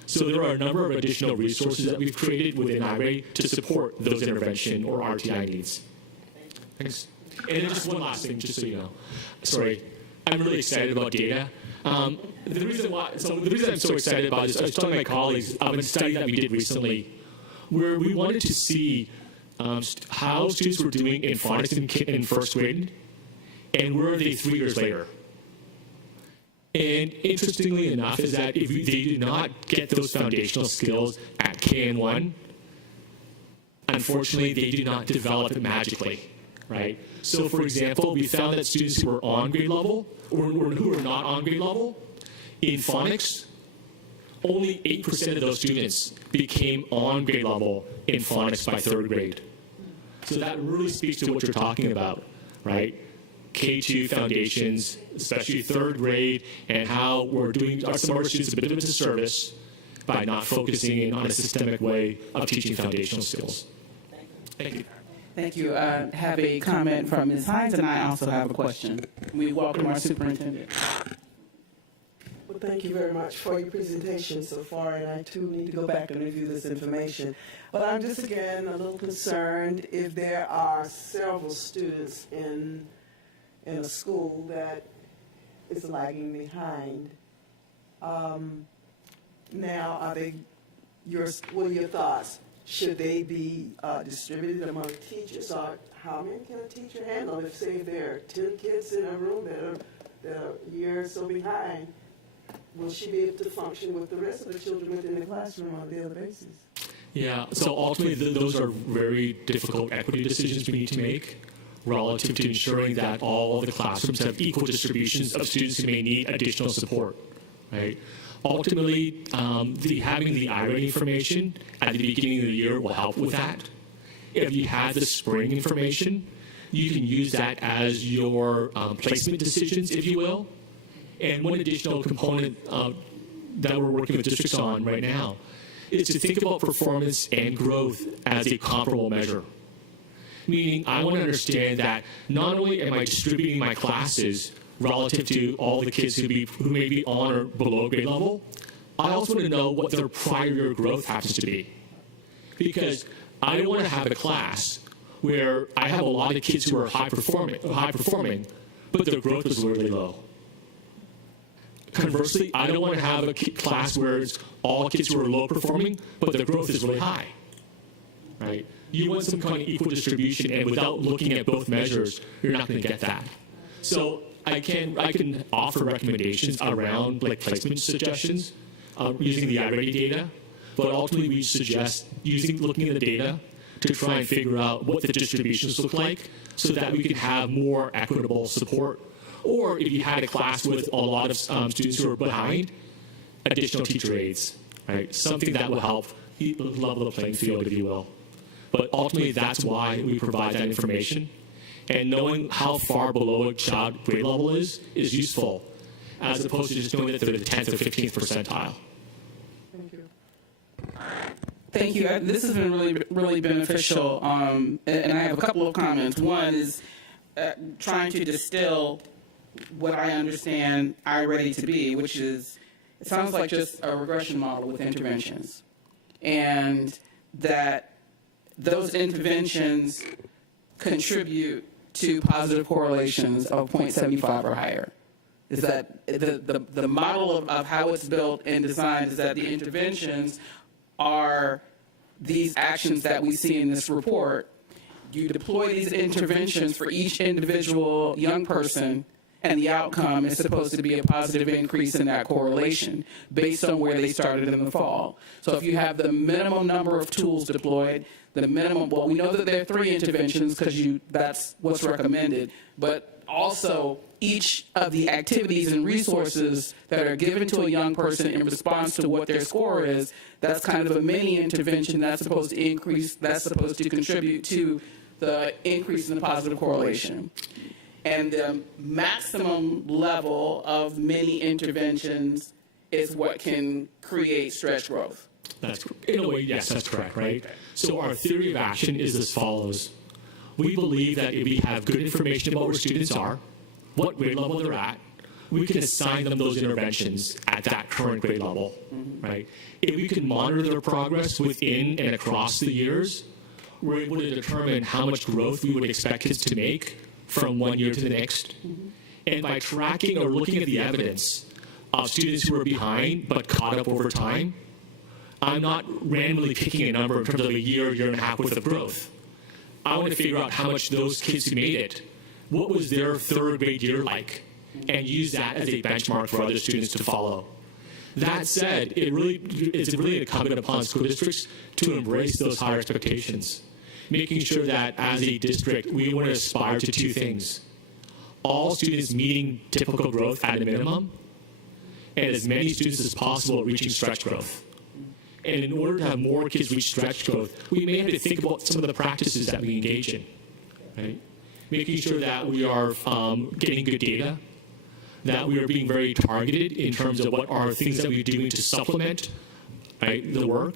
So there are a number of additional resources that we've created within iReady to support those intervention or RTI needs. Thanks. And then just one last thing, just so you know. Sorry, I'm really excited about data. The reason I'm so excited about this, I was telling my colleagues of a study that we did recently where we wanted to see how students were doing in phonics in first grade and where are they 3 years later. And interestingly enough is that if they do not get those foundational skills at KN1, unfortunately they do not develop it magically, right? So for example, we found that students who were on grade level or who were not on grade level in phonics, only 8% of those students became on grade level in phonics by 3rd grade. So that really speaks to what you're talking about, right? K2 foundations, especially 3rd grade, and how we're doing some of our students a bit of a disservice by not focusing in on a systemic way of teaching foundational skills. Thank you. Thank you. I have a comment from Ms. Hines, and I also have a question. We welcome our superintendent. Well, thank you very much for your presentation so far, and I too need to go back and review this information. But I'm just again a little concerned if there are several students in a school that is lagging behind. Now, what are your thoughts? Should they be distributed among teachers, or how many can a teacher handle? If, say, there are 10 kids in a room that are a year or so behind, will she be able to function with the rest of the children within the classroom on a daily basis? Yeah, so ultimately those are very difficult equity decisions we need to make relative to ensuring that all of the classrooms have equal distributions of students who may need additional support, right? Ultimately, having the iReady information at the beginning of the year will help with that. If you have the spring information, you can use that as your placement decisions, if you will. And one additional component that we're working with districts on right now is to think about performance and growth as a comparable measure. Meaning, I want to understand that not only am I distributing my classes relative to all the kids who may be on or below grade level, I also want to know what their prior year growth happens to be. Because I don't want to have a class where I have a lot of kids who are high performing, but their growth is really low. Conversely, I don't want to have a class where it's all kids who are low performing, but their growth is really high, right? You want some kind of equal distribution, and without looking at both measures, you're not going to get that. So I can offer recommendations around like placement suggestions using the iReady data, but ultimately we suggest looking at the data to try and figure out what the distributions look like so that we can have more equitable support. Or if you had a class with a lot of students who are behind, additional teacher aides, right? Something that will help level the playing field, if you will. But ultimately, that's why we provide that information. And knowing how far below a child grade level is useful, as opposed to just knowing that they're the 10th or 15th percentile. Thank you. Thank you. This has been really, really beneficial. And I have a couple of comments. One is trying to distill what I understand iReady to be, which is, it sounds like just a regression model with interventions. And that those interventions contribute to positive correlations of 0.75 or higher. Is that the model of how it's built and designed is that the interventions are these actions that we see in this report. You deploy these interventions for each individual young person, and the outcome is supposed to be a positive increase in that correlation based on where they started in the fall. So if you have the minimum number of tools deployed, the minimum, well, we know that there are 3 interventions because that's what's recommended, but also each of the activities and resources that are given to a young person in response to what their score is, that's kind of a mini intervention that's supposed to increase, that's supposed to contribute to the increase in the positive correlation. And the maximum level of mini interventions is what can create stretch growth. That's, in a way, yes, that's correct, right? So our theory of action is as follows. We believe that if we have good information about where students are, what grade level they're at, we can assign them those interventions at that current grade level, right? If we can monitor their progress within and across the years, we're able to determine how much growth we would expect kids to make from one year to the next. And by tracking or looking at the evidence of students who are behind but caught up over time, I'm not randomly picking a number in terms of a year and a half worth of growth. I want to figure out how much those kids who made it, what was their 3rd grade year like, and use that as a benchmark for other students to follow. That said, it's really incumbent upon school districts to embrace those higher expectations, making sure that as a district, we want to aspire to 2 things. All students meeting typical growth at a minimum, and as many students as possible reaching stretch growth. And in order to have more kids reach stretch growth, we may have to think about some of the practices that we engage in, right? Making sure that we are getting good data, that we are being very targeted in terms of what are things that we're doing to supplement, right, the work.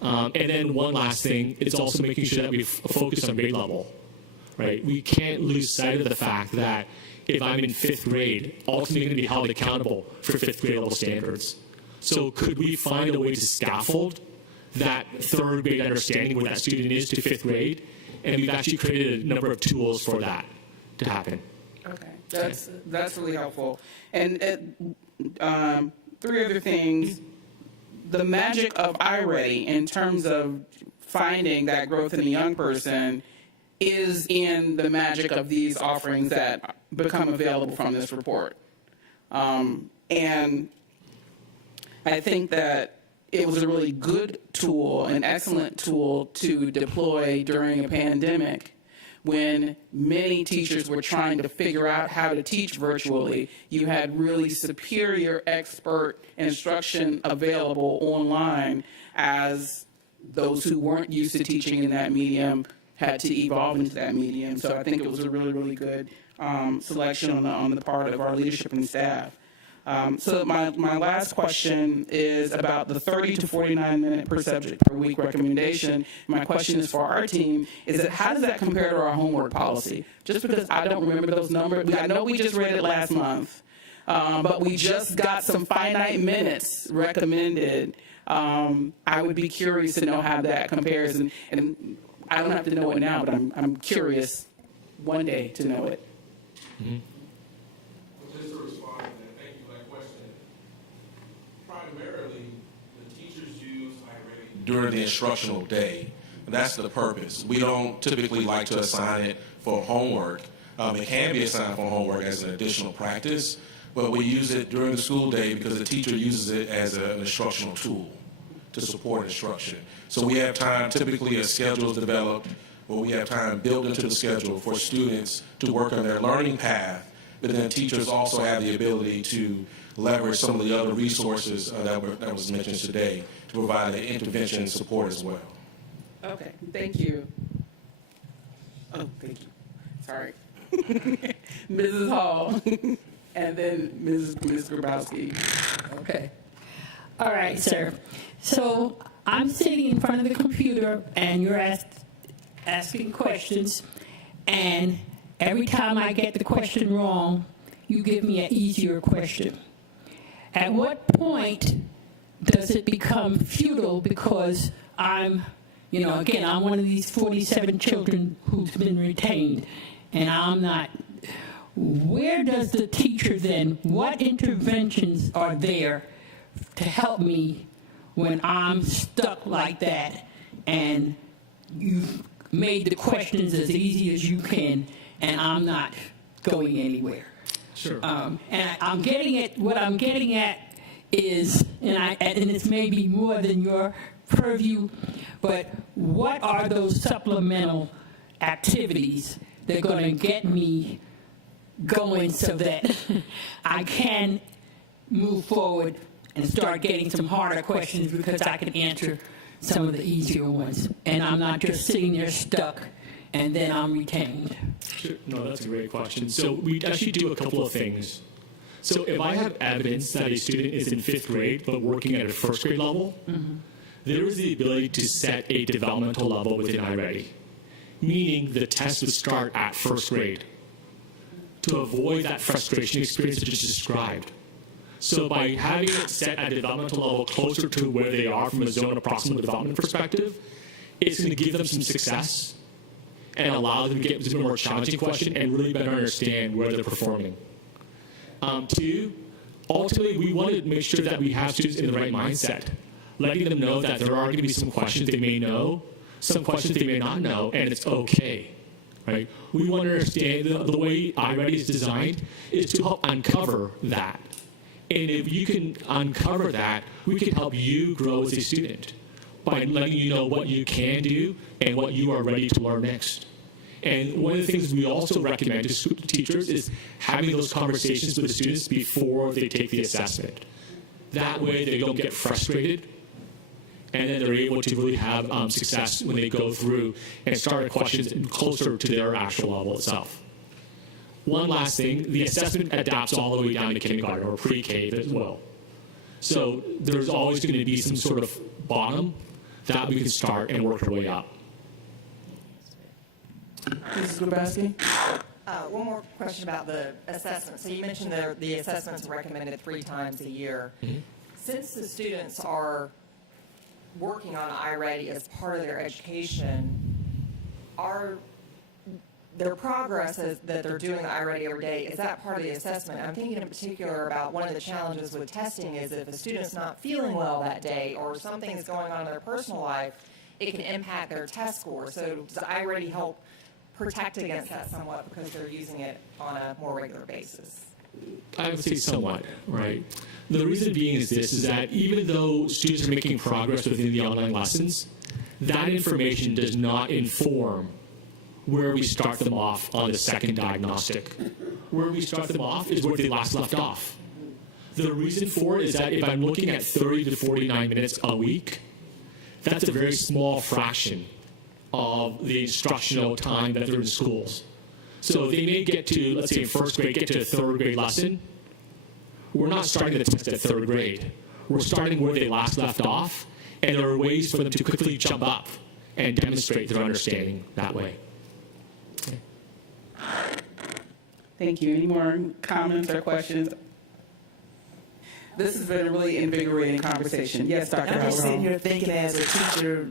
And then one last thing, it's also making sure that we focus on grade level, right? We can't lose sight of the fact that if I'm in 5th grade, ultimately going to be held accountable for 5th grade level standards. So could we find a way to scaffold that 3rd grade understanding where that student is to 5th grade? And we've actually created a number of tools for that to happen. Okay, that's really helpful. And 3 other things. The magic of iReady in terms of finding that growth in a young person is in the magic of these offerings that become available from this report. And I think that it was a really good tool, an excellent tool to deploy during a pandemic when many teachers were trying to figure out how to teach virtually. You had really superior expert instruction available online as those who weren't used to teaching in that medium had to evolve into that medium. So I think it was a really, really good selection on the part of our leadership and staff. So my last question is about the 30 to 49 minute per subject per week recommendation. My question is for our team, is that how does that compare to our homework policy? Just because I don't remember those numbers, I know we just read it last month, but we just got some finite minutes recommended. I would be curious to know how that compares, and I don't have to know it now, but I'm curious one day to know it. Mm-hmm. Just to respond to that, thank you for that question. Primarily, the teachers use iReady during the instructional day. And that's the purpose. We don't typically like to assign it for homework. It can be assigned for homework as an additional practice, but we use it during the school day because the teacher uses it as an instructional tool to support instruction. So we have time, typically a schedule is developed, where we have time built into the schedule for students to work on their learning path, but then teachers also have the ability to leverage some of the other resources that was mentioned today to provide an intervention and support as well. Okay, thank you. Oh, thank you. Sorry. Mrs. Hall, and then Ms. Grabowski. Okay. All right, sir. So I'm sitting in front of the computer, and you're asking questions, and every time I get the question wrong, you give me an easier question. At what point does it become futile because I'm You know, again, I'm one of these 47 children who's been retained, and I'm not. Where does the teacher then, what interventions are there to help me when I'm stuck like that and you've made the questions as easy as you can and I'm not going anywhere? Sure. And I'm getting at, what I'm getting at is, and it's maybe more than your purview, but what are those supplemental activities that are going to get me going so that I can move forward and start getting some harder questions because I can answer some of the easier ones. And I'm not just sitting there stuck and then I'm retained. Sure. No, that's a great question. So we actually do a couple of things. So if I have evidence that a student is in 5th grade but working at a 1st grade level, there is the ability to set a developmental level within iReady, meaning the test would start at 1st grade to avoid that frustration experience that you just described. So by having it set at a developmental level closer to where they are from a zone of proximal development perspective, it's going to give them some success and allow them to get into a more challenging question and really better understand where they're performing. 2, ultimately, we want to make sure that we have students in the right mindset, letting them know that there are going to be some questions they may know, some questions they may not know, and it's okay. Right? We want to understand the way iReady is designed is to help uncover that. And if you can uncover that, we can help you grow as a student by letting you know what you can do and what you are ready to learn next. And one of the things we also recommend to teachers is having those conversations with the students before they take the assessment. That way they don't get frustrated, and then they're able to really have success when they go through and start questions closer to their actual level itself. One last thing, the assessment adapts all the way down to kindergarten or pre-K as well. So there's always going to be some sort of bottom that we can start and work our way up. Mrs. Grabowski? One more question about the assessment. So you mentioned the assessments are recommended 3 times a year. Since the students are working on iReady as part of their education, their progress that they're doing iReady every day, is that part of the assessment? I'm thinking in particular about one of the challenges with testing is if a student's not feeling well that day or something's going on in their personal life, it can impact their test score. So does iReady help protect against that somewhat because they're using it on a more regular basis? I would say somewhat, right? The reason being is this, is that even though students are making progress within the online lessons, that information does not inform where we start them off on the second diagnostic. Where we start them off is where they last left off. The reason for it is that if I'm looking at 30 to 49 minutes a week, that's a very small fraction of the instructional time that they're in schools. So they may get to, let's say in 1st grade, get to a 3rd grade lesson. We're not starting the test at 3rd grade. We're starting where they last left off, and there are ways for them to quickly jump up and demonstrate their understanding that way. Okay. Thank you. Any more comments or questions? This has been a really invigorating conversation. Yes, Dr. I'm just sitting Howard. here thinking as a teacher,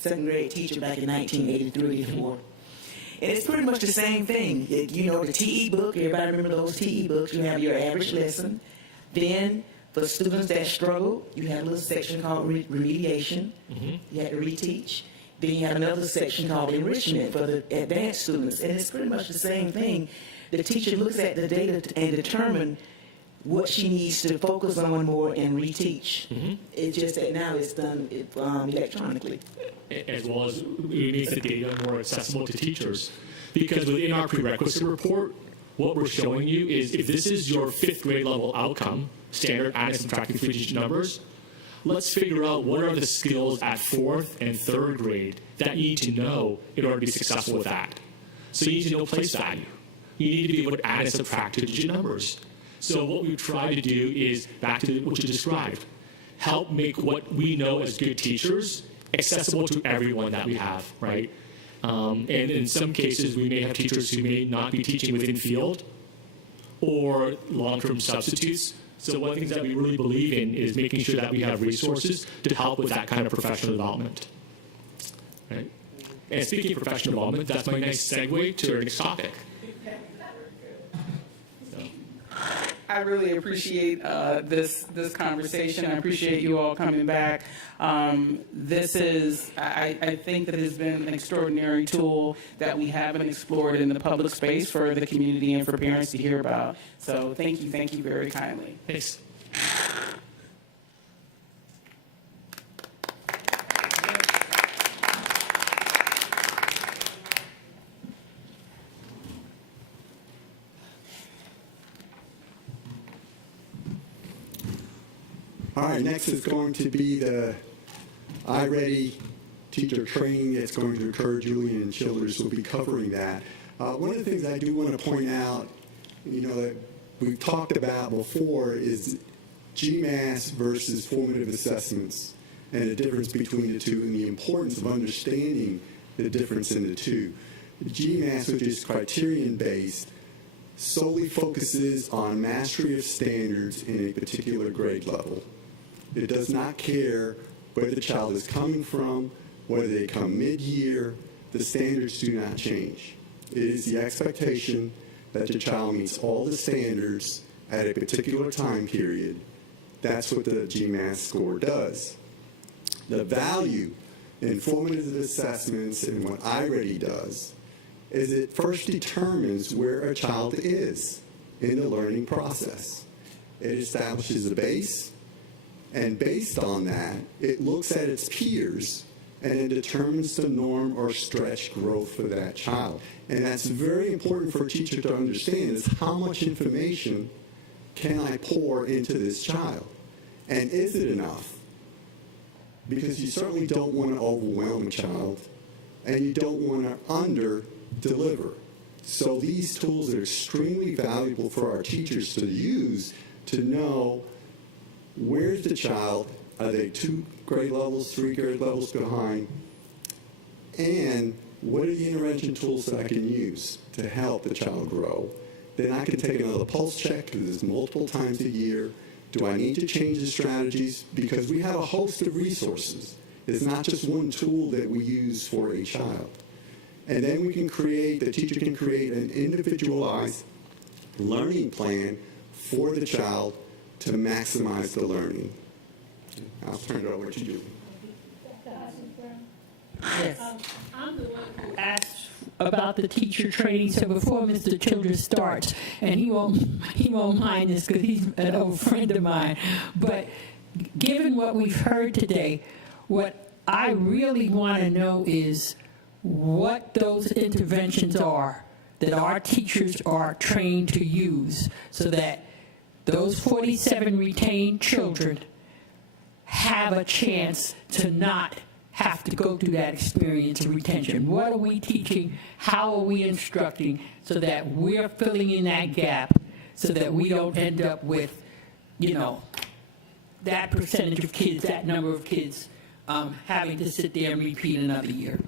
2nd grade teacher back in 1983 or 4. And it's pretty much the same thing. You know, the TE book, everybody remember those TE books. You have your average lesson. Then, for students that struggle, you have a little section called remediation. You have to reteach. Then you have another section called enrichment for the advanced students. And it's pretty much the same thing. The teacher looks at the data and determines what she needs to focus on more and reteach. It's just that now it's done electronically. As well as we make the data more accessible to teachers. Because within our prerequisite report, what we're showing you is if this is your 5th grade level outcome, standard add and subtracting 3-digit numbers, let's figure out what are the skills at 4th and 3rd grade that you need to know in order to be successful with that. So you need to know place value. You need to be able to add and subtract 2-digit numbers. So what we've tried to do is, back to what you described, help make what we know as good teachers accessible to everyone that we have, right? And in some cases, we may have teachers who may not be teaching within field or long-term substitutes. So one of the things that we really believe in is making sure that we have resources to help with that kind of professional development. right? And speaking of professional development, that's my nice segue to our next topic. I really appreciate this conversation. I appreciate you all coming back. This is, I think that it has been an extraordinary tool that we haven't explored in the public space for the community and for parents to hear about. So thank you very kindly. Thanks. All right, next is going to be the iReady teacher training that's going to occur. Julian and Childers will be covering that. One of the things I do want to point out, that we've talked about before is GMAS versus formative assessments and the difference between the two and the importance of understanding the difference in the two. The GMAS, which is criterion-based, solely focuses on mastery of standards in a particular grade level. It does not care where the child is coming from, whether they come mid-year. The standards do not change. It is the expectation that the child meets all the standards at a particular time period. That's what the GMAS score does. The value in formative assessments and what iReady does is it first determines where a child is in the learning process. It establishes a base, and based on that, it looks at its peers and it determines the norm or stretch growth for that child. And that's very important for a teacher to understand is how much information can I pour into this child? And is it enough? Because you certainly don't want to overwhelm a child and you don't want to under-deliver. So these tools are extremely valuable for our teachers to use to know where's the child, are they 2 grade levels, 3 grade levels behind, and what are the intervention tools that I can use to help the child grow? Then I can take another pulse check because it's multiple times a year. Do I need to change the strategies? Because we have a host of resources. It's not just one tool that we use for a child. And then we can the teacher can create an individualized learning plan for the child to maximize the learning. I'll turn it over to you. Yes. I'm the one who asked about the teacher training, so before Mr. Childers starts, and he won't mind this because he's an old friend of mine, but given what we've heard today, what I really want to know is what those interventions are that our teachers are trained to use so that those 47 retained children have a chance to not have to go through that experience of retention. What are we teaching? How are we instructing so that we're filling in that gap so that we don't end up with, that percentage of kids, that number of kids having to sit there and repeat another year,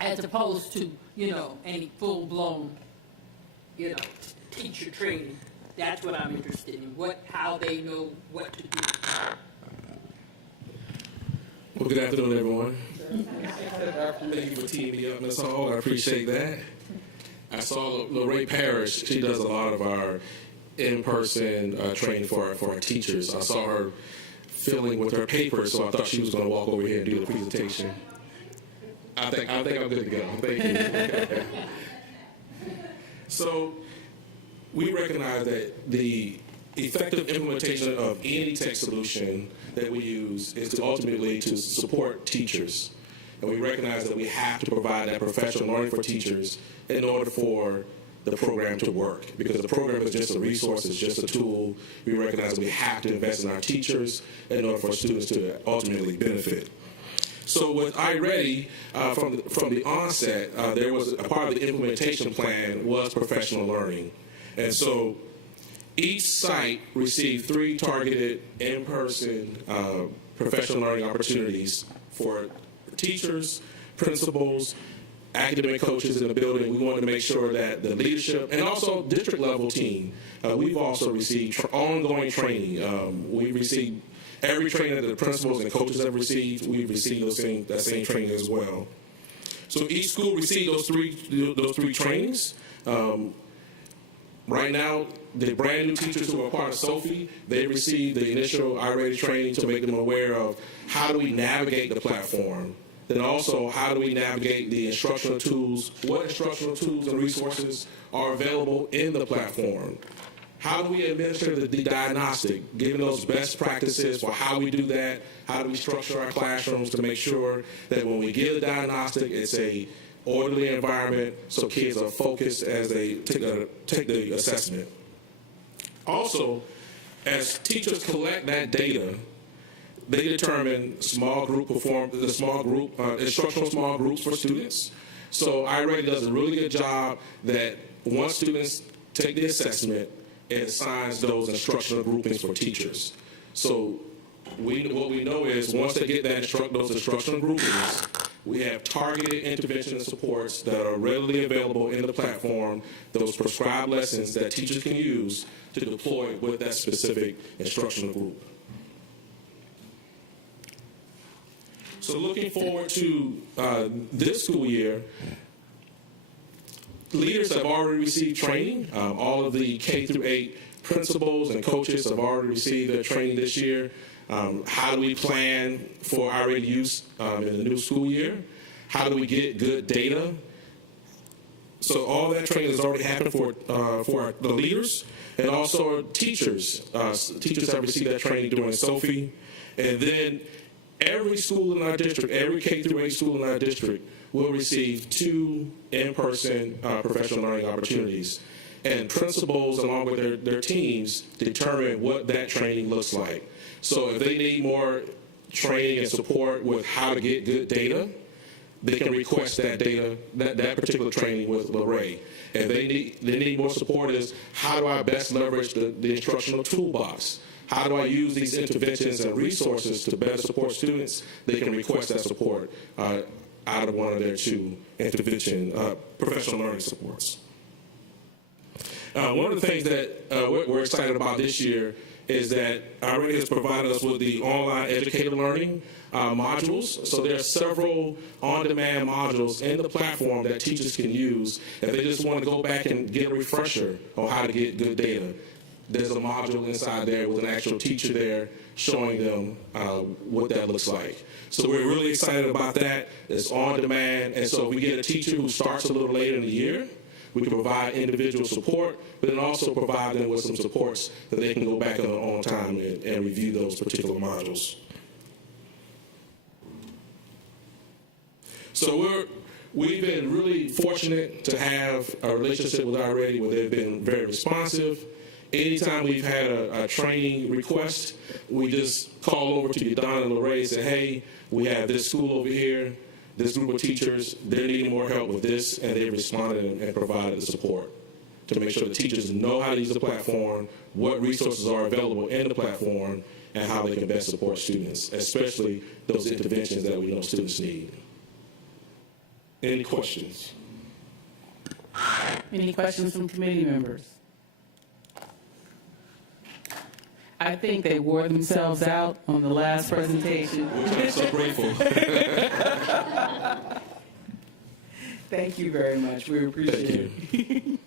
as opposed to, any full-blown, teacher training. That's what I'm interested in, how they know what to do. Well, good afternoon, everyone. Thank you for teaming me up, Ms. Hall. I appreciate that. I saw Lorraine Parrish. She does a lot of our in-person training for our teachers. I saw her filling with her paper, so I thought she was going to walk over here and do the presentation. I think I'm good to go. Thank you. So we recognize that the effective implementation of any tech solution that we use is to ultimately to support teachers. And we recognize that we have to provide that professional learning for teachers in order for the program to work. Because the program is just a resource, it's just a tool. We recognize that we have to invest in our teachers in order for students to ultimately benefit. So with iReady, from the onset, there was a part of the implementation plan was professional learning. And so each site received 3 targeted in-person professional learning opportunities for teachers, principals, academic coaches in the building. We wanted to make sure that the leadership and also district level team, we've also received ongoing training. We received every training that the principals and coaches have received, we've received that same training as well. So each school received those three trainings. Right now, the brand new teachers who are part of SOFI, they received the initial iReady training to make them aware of how do we navigate the platform. Then also, how do we navigate the instructional tools? What instructional tools and resources are available in the platform? How do we administer the diagnostic, given those best practices for how we do that? How do we structure our classrooms to make sure that when we give the diagnostic, it's a orderly environment so kids are focused as they take the assessment. Also, as teachers collect that data, they determine instructional small groups for students. So iReady does a really good job that once students take the assessment, it assigns those instructional groupings for teachers. So what we know is once they get those instructional groupings, we have targeted intervention and supports that are readily available in the platform, those prescribed lessons that teachers can use to deploy with that specific instructional group. So looking forward to this school year, leaders have already received training. All of the K through 8 principals and coaches have already received their training this year. How do we plan for iReady use in the new school year? How do we get good data? So all that training has already happened for the leaders and also teachers. Teachers have received that training during SOFI. And then every school in our district, every K through 8 school in our district will receive 2 in-person professional learning opportunities. And principals, along with their teams, determine what that training looks like. So if they need more training and support with how to get good data, they can request that data, that particular training with Ray. If they need more support is how do I best leverage the instructional toolbox? How do I use these interventions and resources to better support students? They can request that support out of one of their 2 intervention professional learning supports. One of the things that we're excited about this year is that iReady has provided us with the online educator learning modules. So there are several on-demand modules in the platform that teachers can use if they just want to go back and get a refresher on how to get good data. There's a module inside there with an actual teacher there showing them what that looks like. So we're really excited about that. It's on demand, and so if we get a teacher who starts a little later in the year, we can provide individual support, but then also provide them with some supports that they can go back on their own time and review those particular modules. So we've been really fortunate to have a relationship with iReady where they've been very responsive. Anytime we've had a training request, we just call over to Don and Lorraine and say, hey, we have this school over here, this group of teachers, they're needing more help with this, and they responded and provided the support to make sure the teachers know how to use the platform, what resources are available in the platform, and how they can best support students, especially those interventions that we know students need. Any questions? Any questions from committee members? I think they wore themselves out on the last presentation. Which I'm so grateful. Thank you very much. We appreciate it.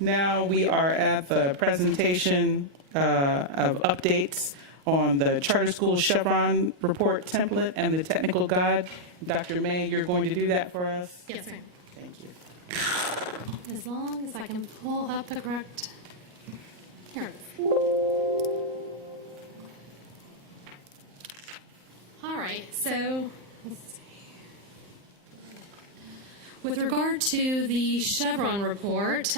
Now we are at the presentation of updates on the charter school Chevron Report template and the technical guide. Dr. May, you're going to do that for us? Yes, ma'am. Thank you. As long as I can pull up the correct. Here it is. All right, so let's see. With regard to the Chevron report,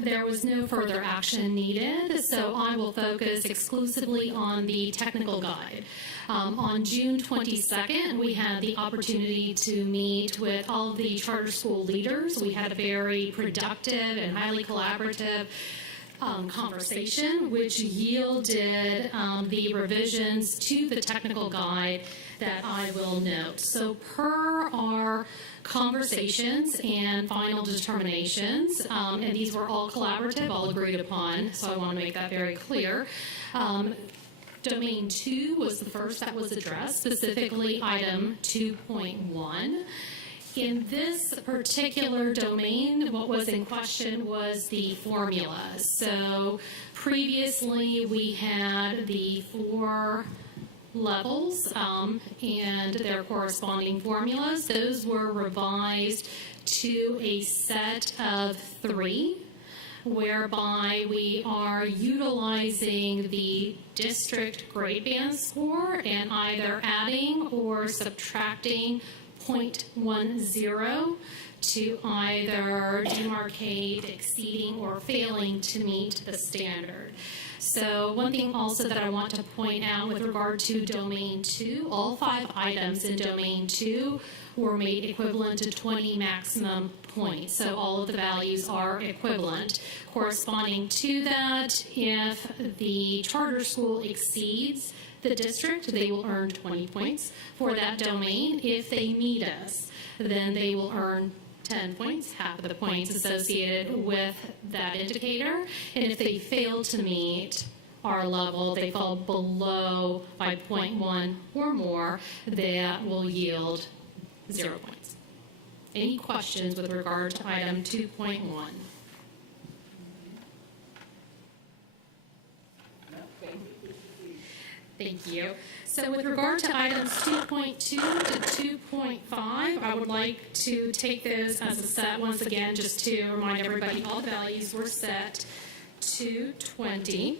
there was no further action needed, so I will focus exclusively on the technical guide. On June 22nd, we had the opportunity to meet with all of the charter school leaders. We had a very productive and highly collaborative conversation, which yielded the revisions to the technical guide that I will note. So per our conversations and final determinations, and these were all collaborative, all agreed upon, so I want to make that very clear. Domain 2 was the first that was addressed, specifically item 2.1. In this particular domain, what was in question was the formula. So previously we had the 4 levels and their corresponding formulas. Those were revised to a set of 3, whereby we are utilizing the district grade band score and either adding or subtracting 0.10 to either demarcate exceeding or failing to meet the standard. So one thing also that I want to point out with regard to Domain 2, all 5 items in Domain 2 were made equivalent to 20 maximum points. So all of the values are equivalent. Corresponding to that, if the charter school exceeds the district, they will earn 20 points for that domain. If they meet us, then they will earn 10 points, half of the points associated with that indicator. And if they fail to meet our level, they fall below by 0.1 or more, that will yield 0 points. Any questions with regard to item 2.1? Thank you. So with regard to items 2.2 to 2.5, I would like to take those as a set once again, just to remind everybody all the values were set to 20.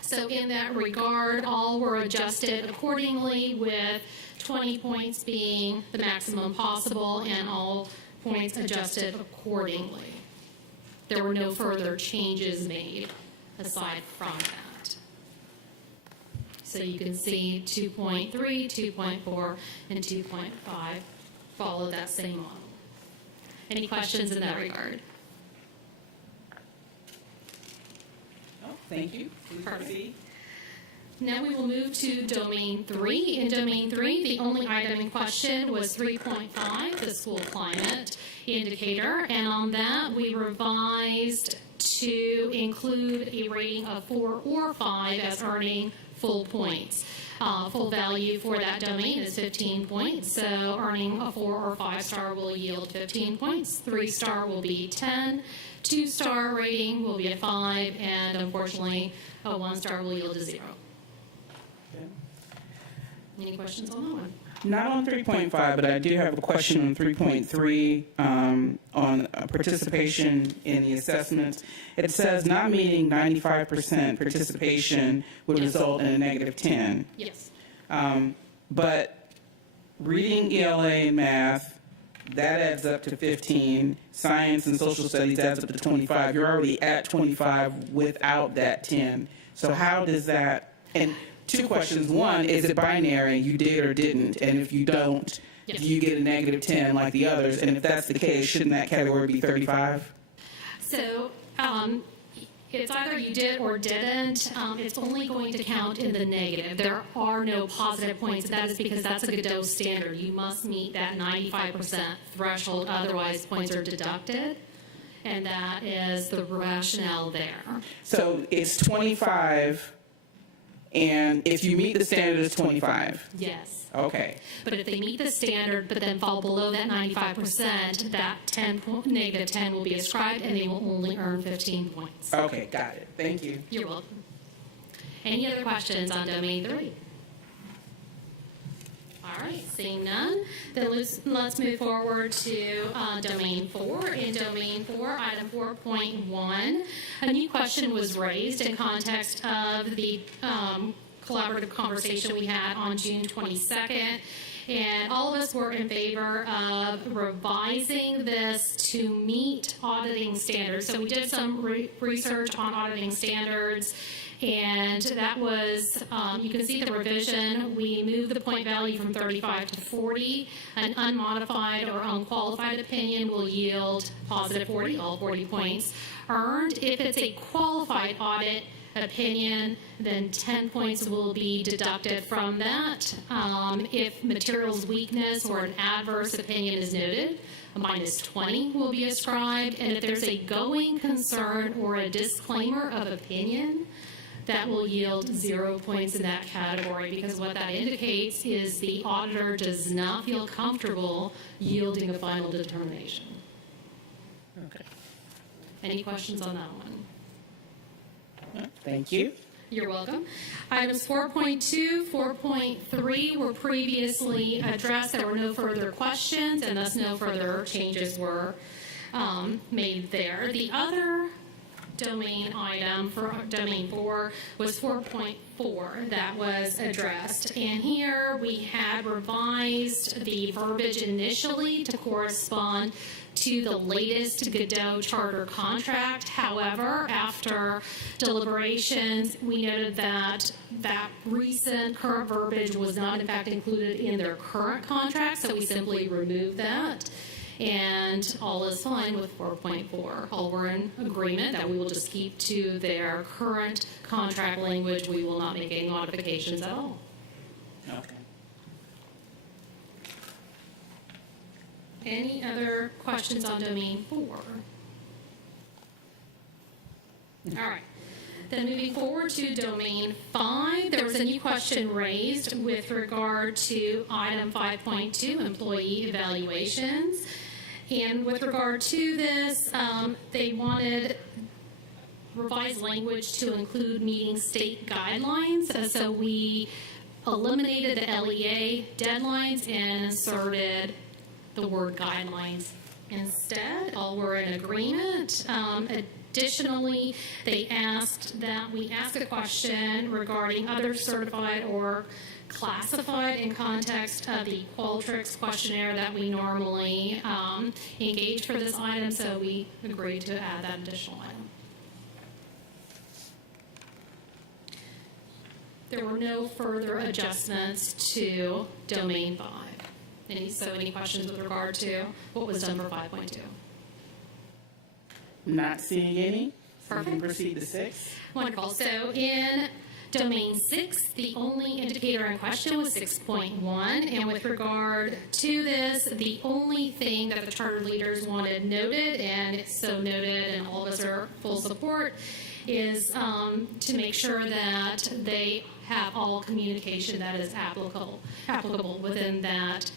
So in that regard, all were adjusted accordingly, with 20 points being the maximum possible and all points adjusted accordingly. There were no further changes made aside from that. So you can see 2.3, 2.4, and 2.5 follow that same model. Any questions in that regard? Oh, thank you. Please proceed. Now we will move to Domain 3. In Domain 3, the only item in question was 3.5, the school climate indicator, and on that we revised to include a rating of 4 or 5 as earning full points. Full value for that domain is 15 points, so earning a 4 or 5 star will yield 15 points, 3 star will be 10, 2 star rating will be a 5, and unfortunately a 1 star will yield a 0. Okay. Any questions on that one? Not on 3.5, but I do have a question on 3.3 on participation in the assessments. It says not meeting 95% participation would result in a negative 10. Yes. But reading, ELA, and math, that adds up to 15. Science and social studies adds up to 25. You're already at 25 without that 10. So how does that, and 2 questions. One, is it binary? You did or didn't? And if you don't, Yes. do you get a negative 10 like the others? And if that's the case, shouldn't that category be 35? So it's either you did or didn't. It's only going to count in the negative. There are no positive points. That is because that's a Godot standard. You must meet that 95% threshold, otherwise points are deducted. And that is the rationale there. So it's 25, and if you meet the standard, it's 25. Yes. Okay. But if they meet the standard but then fall below that 95%, that negative 10 will be ascribed and they will only earn 15 points. Okay, got it. Thank you. You're welcome. Any other questions on Domain 3? All right, seeing none, then let's move forward to Domain 4. In Domain 4, item 4.1, a new question was raised in context of the collaborative conversation we had on June 22nd. And all of us were in favor of revising this to meet auditing standards. So we did some research on auditing standards, and that was, you can see the revision. We moved the point value from 35 to 40. An unmodified or unqualified opinion will yield positive 40, all 40 points earned. If it's a qualified audit opinion, then 10 points will be deducted from that. If materials weakness or an adverse opinion is noted, a minus 20 will be ascribed. And if there's a going concern or a disclaimer of opinion, that will yield 0 points in that category, because what that indicates is the auditor does not feel comfortable yielding a final determination. Okay. Any questions on that one? Thank you. You're welcome. Items 4.2, 4.3 were previously addressed. There were no further questions, and thus no further changes were made there. The other domain item for domain 4 was 4.4 that was addressed. And here we had revised the verbiage initially to correspond to the latest Godot charter contract. However, after deliberations, we noted that that recent current verbiage was not in fact included in their current contract, so we simply removed that. And all is fine with 4.4. All were in agreement that we will just keep to their current contract language. We will not make any modifications at all. Okay. Any other questions on domain 4? All right. Then moving forward to domain 5, there was a new question raised with regard to item 5.2, employee evaluations. And with regard to this, they wanted revised language to include meeting state guidelines. So we eliminated the LEA deadlines and inserted the word guidelines instead. All were in agreement. Additionally, they asked that we ask a question regarding other certified or classified in context of the Qualtrics questionnaire that we normally engage for this item, so we agreed to add that additional item. There were no further adjustments to domain 5. Any questions with regard to what was done for 5.2? Not seeing any. So we can Perfect. proceed to 6. Wonderful. So in domain 6, the only indicator in question was 6.1. And with regard to this, the only thing that the charter leaders wanted noted, and it's so noted and all of us are full support, is to make sure that they have all communication that is applicable within that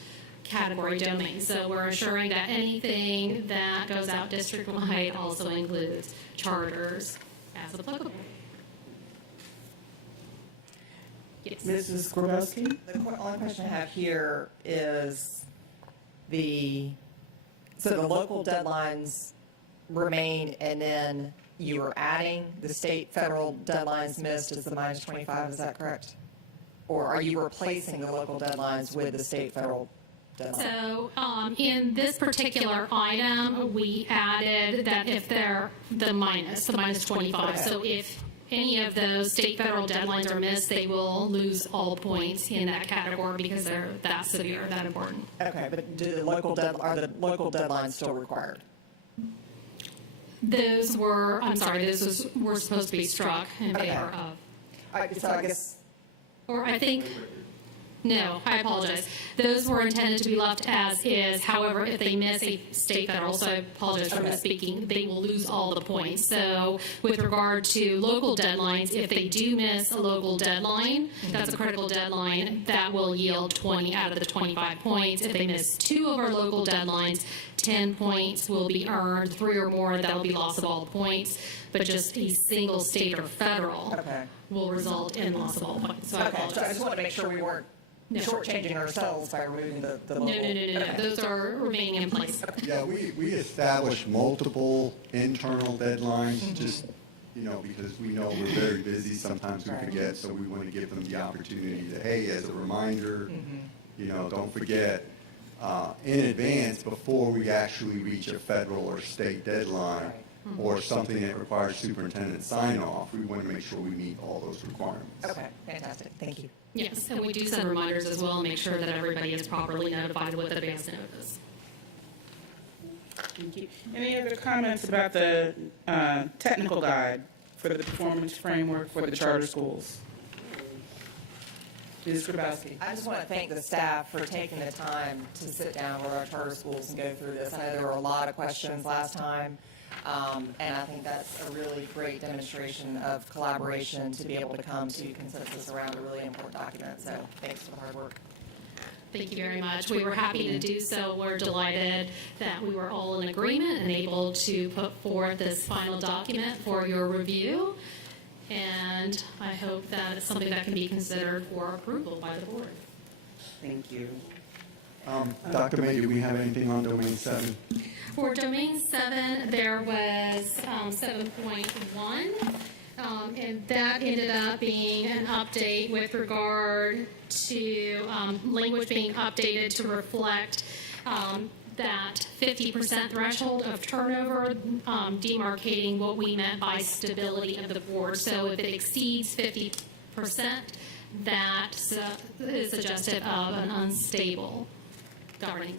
category domain. So we're assuring that anything that goes out district-wide also includes charters as applicable. Yes. Mrs. Grabowski? The only question I have here is so the local deadlines remain, and then you are adding the state, federal deadlines missed as the minus 25, is that correct? Or are you replacing the local deadlines with the state, federal deadlines? So in this particular item, we added that if they're the minus 25. Okay. So if any of those state, federal deadlines are missed, they will lose all points in that category because they're that severe, that important. Okay, but are the local deadlines still required? Those were, were supposed to be struck in favor of. So I guess, Or I think, no, I apologize. Those were intended to be left as is. However, if they miss a state, federal, so I apologize for misspeaking, they will lose all the points. So with regard to local deadlines, if they do miss a local deadline, that's a critical deadline, that will yield 20 out of the 25 points. If they miss 2 of our local deadlines, 10 points will be earned. 3 or more, that'll be loss of all points. But just a single state or federal will result in loss of all points. So I apologize. so I just wanted to make sure we weren't shortchanging ourselves by removing the local. No. Those are remaining in place. Yeah, we established multiple internal deadlines, just, because we know we're very busy, sometimes we forget, so we want to give them the opportunity to, hey, as a reminder, don't forget, in advance before we actually reach a federal or state deadline or something that requires superintendent sign-off, we want to make sure we meet all those requirements. Okay, fantastic. Thank you. Yes, and we do send reminders as well, and make sure that everybody is properly notified with advance notice. Thank you. Any other comments about the technical guide for the performance framework for the charter schools? Ms. Grabowski. I just want to thank the staff for taking the time to sit down with our charter schools and go through this. I know there were a lot of questions last time, and I think that's a really great demonstration of collaboration to be able to come to consensus around a really important document. So thanks for the hard work. Thank you very much. We were happy to do so. We're delighted that we were all in agreement and able to put forth this final document for your review. And I hope that it's something that can be considered for approval by the board. Thank you. Dr. May, do we have anything on Domain 7? For Domain 7, there was 7.1, and that ended up being an update with regard to language being updated to reflect that 50% threshold of turnover, demarcating what we meant by stability of the board. So if it exceeds 50%, that is suggestive of an unstable governing.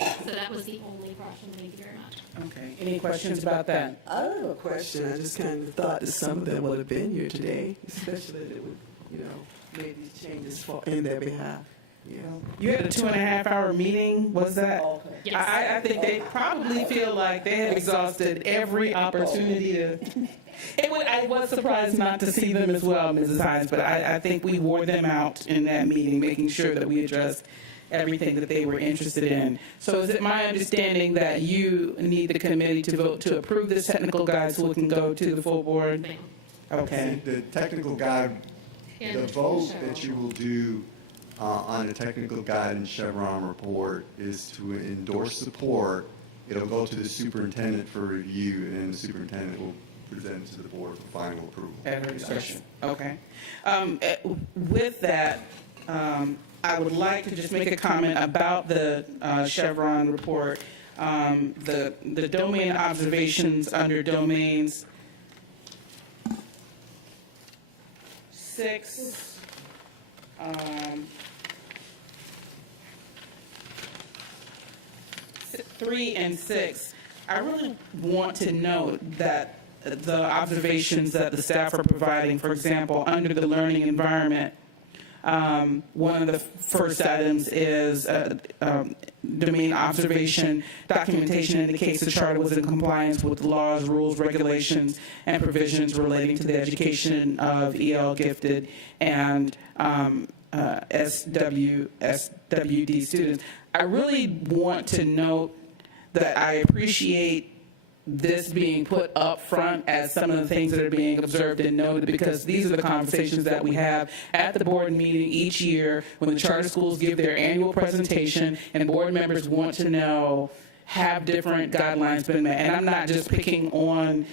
So that was the only question. Thank you very much. Okay. Any questions about that? I don't have a question. I just kind of thought that some of them would have been here today, especially that it would, make these changes in their behalf. You had a 2.5-hour meeting, was that? Yes. I think they probably feel like they have exhausted every opportunity to. I was surprised not to see them as well, Mrs. Hines, but I think we wore them out in that meeting, making sure that we addressed everything that they were interested in. So is it my understanding that you need the committee to vote to approve this technical guide so it can go to the full board? Okay. The technical guide, the vote that you will do on the technical guide and Chevron report is to endorse support. It'll go to the superintendent for review, and then the superintendent will present it to the board for final approval. At her discretion. Okay. With that, I would like to just make a comment about the Chevron report. The domain observations under domains 6, 3 and 6, I really want to note that the observations that the staff are providing, for example, under the learning environment, one of the first items is domain observation. Documentation indicates the charter was in compliance with laws, rules, regulations, and provisions relating to the education of EL gifted and SWD students. I really want to note that I appreciate this being put up front as some of the things that are being observed and noted, because these are the conversations that we have at the board meeting each year when the charter schools give their annual presentation and board members want to know, have different guidelines been met? And I'm not just picking on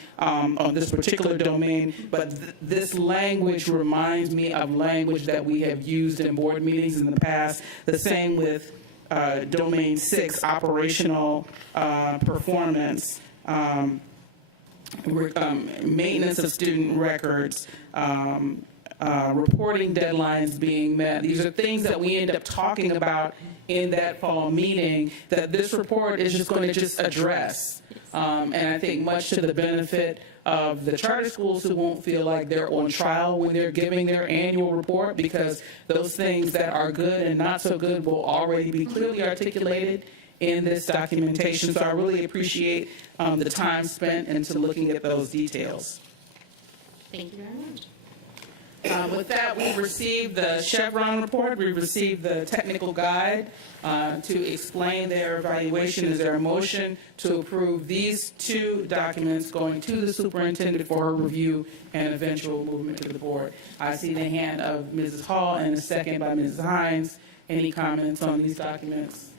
this particular domain, but this language reminds me of language that we have used in board meetings in the past. The same with domain 6, operational performance. Maintenance of student records, reporting deadlines being met. These are things that we end up talking about in that fall meeting that this report is just going to just address. And I think much to the benefit of the charter schools who won't feel like they're on trial when they're giving their annual report, because those things that are good and not so good will already be clearly articulated in this documentation. So I really appreciate the time spent into looking at those details. Thank you very much. With that, we've received the Chevron report. We've received the technical guide to explain their evaluation. Is there a motion to approve these two documents going to the superintendent for her review and eventual movement to the board? I see the hand of Mrs. Hall and a second by Mrs. Hines. Any comments on these documents?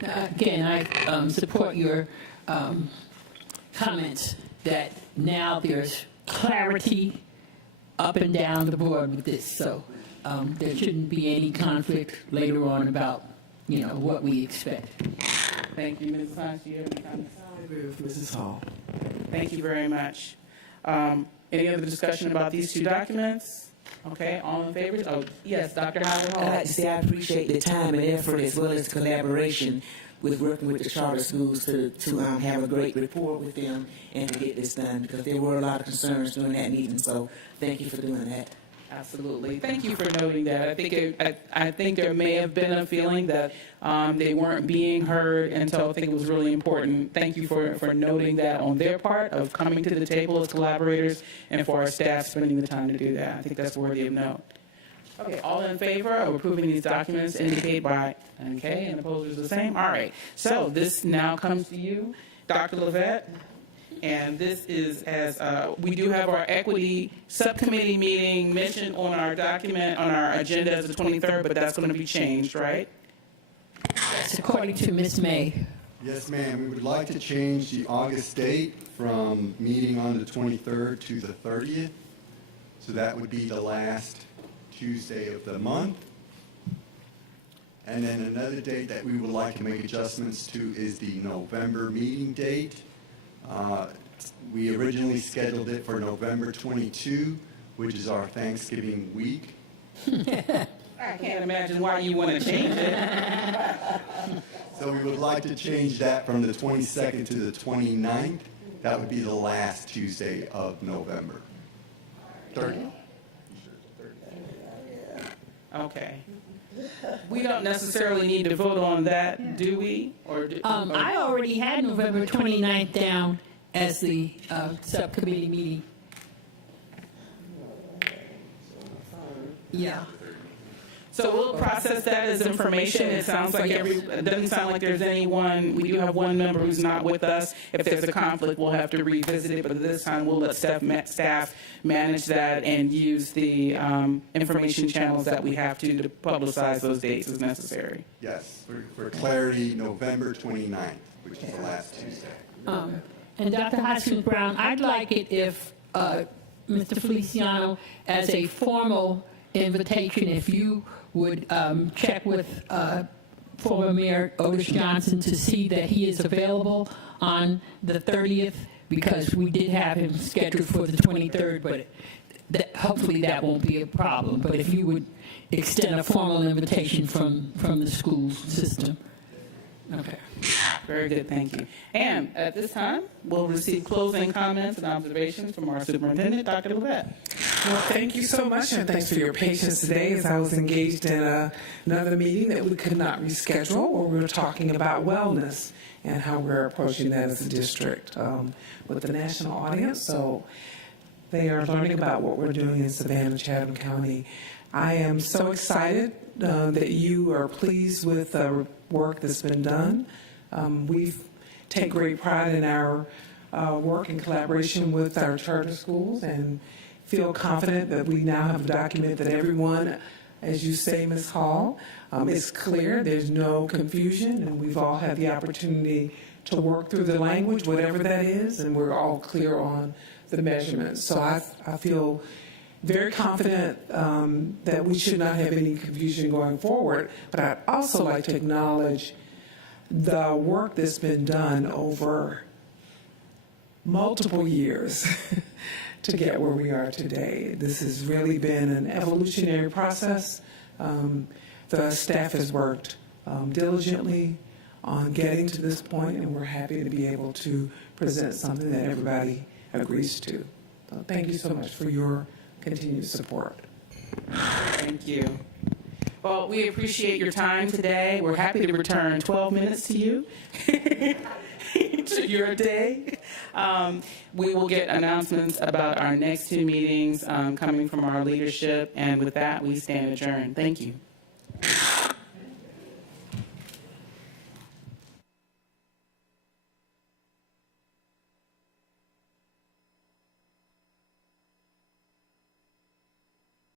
Again, I support your comments that now there's clarity up and down the board with this. So there shouldn't be any conflict later on about, what we expect. Thank you, Mrs. Hodge. Do you have any comments? I agree with Mrs. Hall. Thank you very much. Any other discussion about these two documents? Okay, all in favor? Oh, yes, Dr. Howard I'd Hall. like to say I appreciate the time and effort as well as collaboration with working with the charter schools to have a great rapport with them and to get this done, because there were a lot of concerns during that meeting. So thank you for doing that. Absolutely. Thank you for noting that. I think there may have been a feeling that they weren't being heard, and so I think it was really important. Thank you for noting that on their part, of coming to the table as collaborators, and for our staff spending the time to do that. I think that's worthy of note. Okay, all in favor of approving these documents indicate by okay, and opposers the same. All right. So this now comes to you, Dr. Levette. And this is as we do have our equity subcommittee meeting mentioned on our document, on our agenda as the 23rd, but that's going to be changed, right? That's according to Ms. May. Yes, ma'am. We would like to change the August date from meeting on the 23rd to the 30th. So that would be the last Tuesday of the month. And then another date that we would like to make adjustments to is the November meeting date. We originally scheduled it for November 22, which is our Thanksgiving week. I can't imagine why you want to change it. So we would like to change that from the 22nd to the 29th. That would be the last Tuesday of November. 30. Okay. We don't necessarily need to vote on that, do we? I already had November 29th down as the subcommittee meeting. Yeah. So we'll process that as information. It sounds like it doesn't sound like there's anyone. We do have one member who's not with us. If there's a conflict, we'll have to revisit it. But this time, we'll let staff manage that and use the information channels that we have to publicize those dates as necessary. Yes, for clarity, November 29th, which is the last Tuesday. And Dr. Hoskins-Brown, I'd like it if Mr. Feliciano, as a formal invitation, if you would check with former Mayor Otis Johnson to see that he is available on the 30th, because we did have him scheduled for the 23rd, but hopefully that won't be a problem. But if you would extend a formal invitation from the school system. Okay. Very good, thank you. And at this time, we'll receive closing comments and observations from our superintendent, Dr. Levette. Well, thank you so much, and thanks for your patience today as I was engaged in another meeting that we could not reschedule, where we were talking about wellness and how we're approaching that as a district with the national audience. So they are learning about what we're doing in Savannah, Chatham County. I am so excited that you are pleased with the work that's been done. We take great pride in our work in collaboration with our charter schools, and feel confident that we now have a document that everyone, as you say, Ms. Hall, is clear. There's no confusion, and we've all had the opportunity to work through the language, whatever that is, and we're all clear on the measurements. So I feel very confident that we should not have any confusion going forward. But I'd also like to acknowledge the work that's been done over multiple years to get where we are today. This has really been an evolutionary process. The staff has worked diligently on getting to this point, and we're happy to be able to present something that everybody agrees to. So thank you so much for your continued support. Thank you. Well, we appreciate your time today. We're happy to return 12 minutes to you, to your day. We will get announcements about our next two meetings coming from our leadership. And with that, we stand adjourned. Thank you.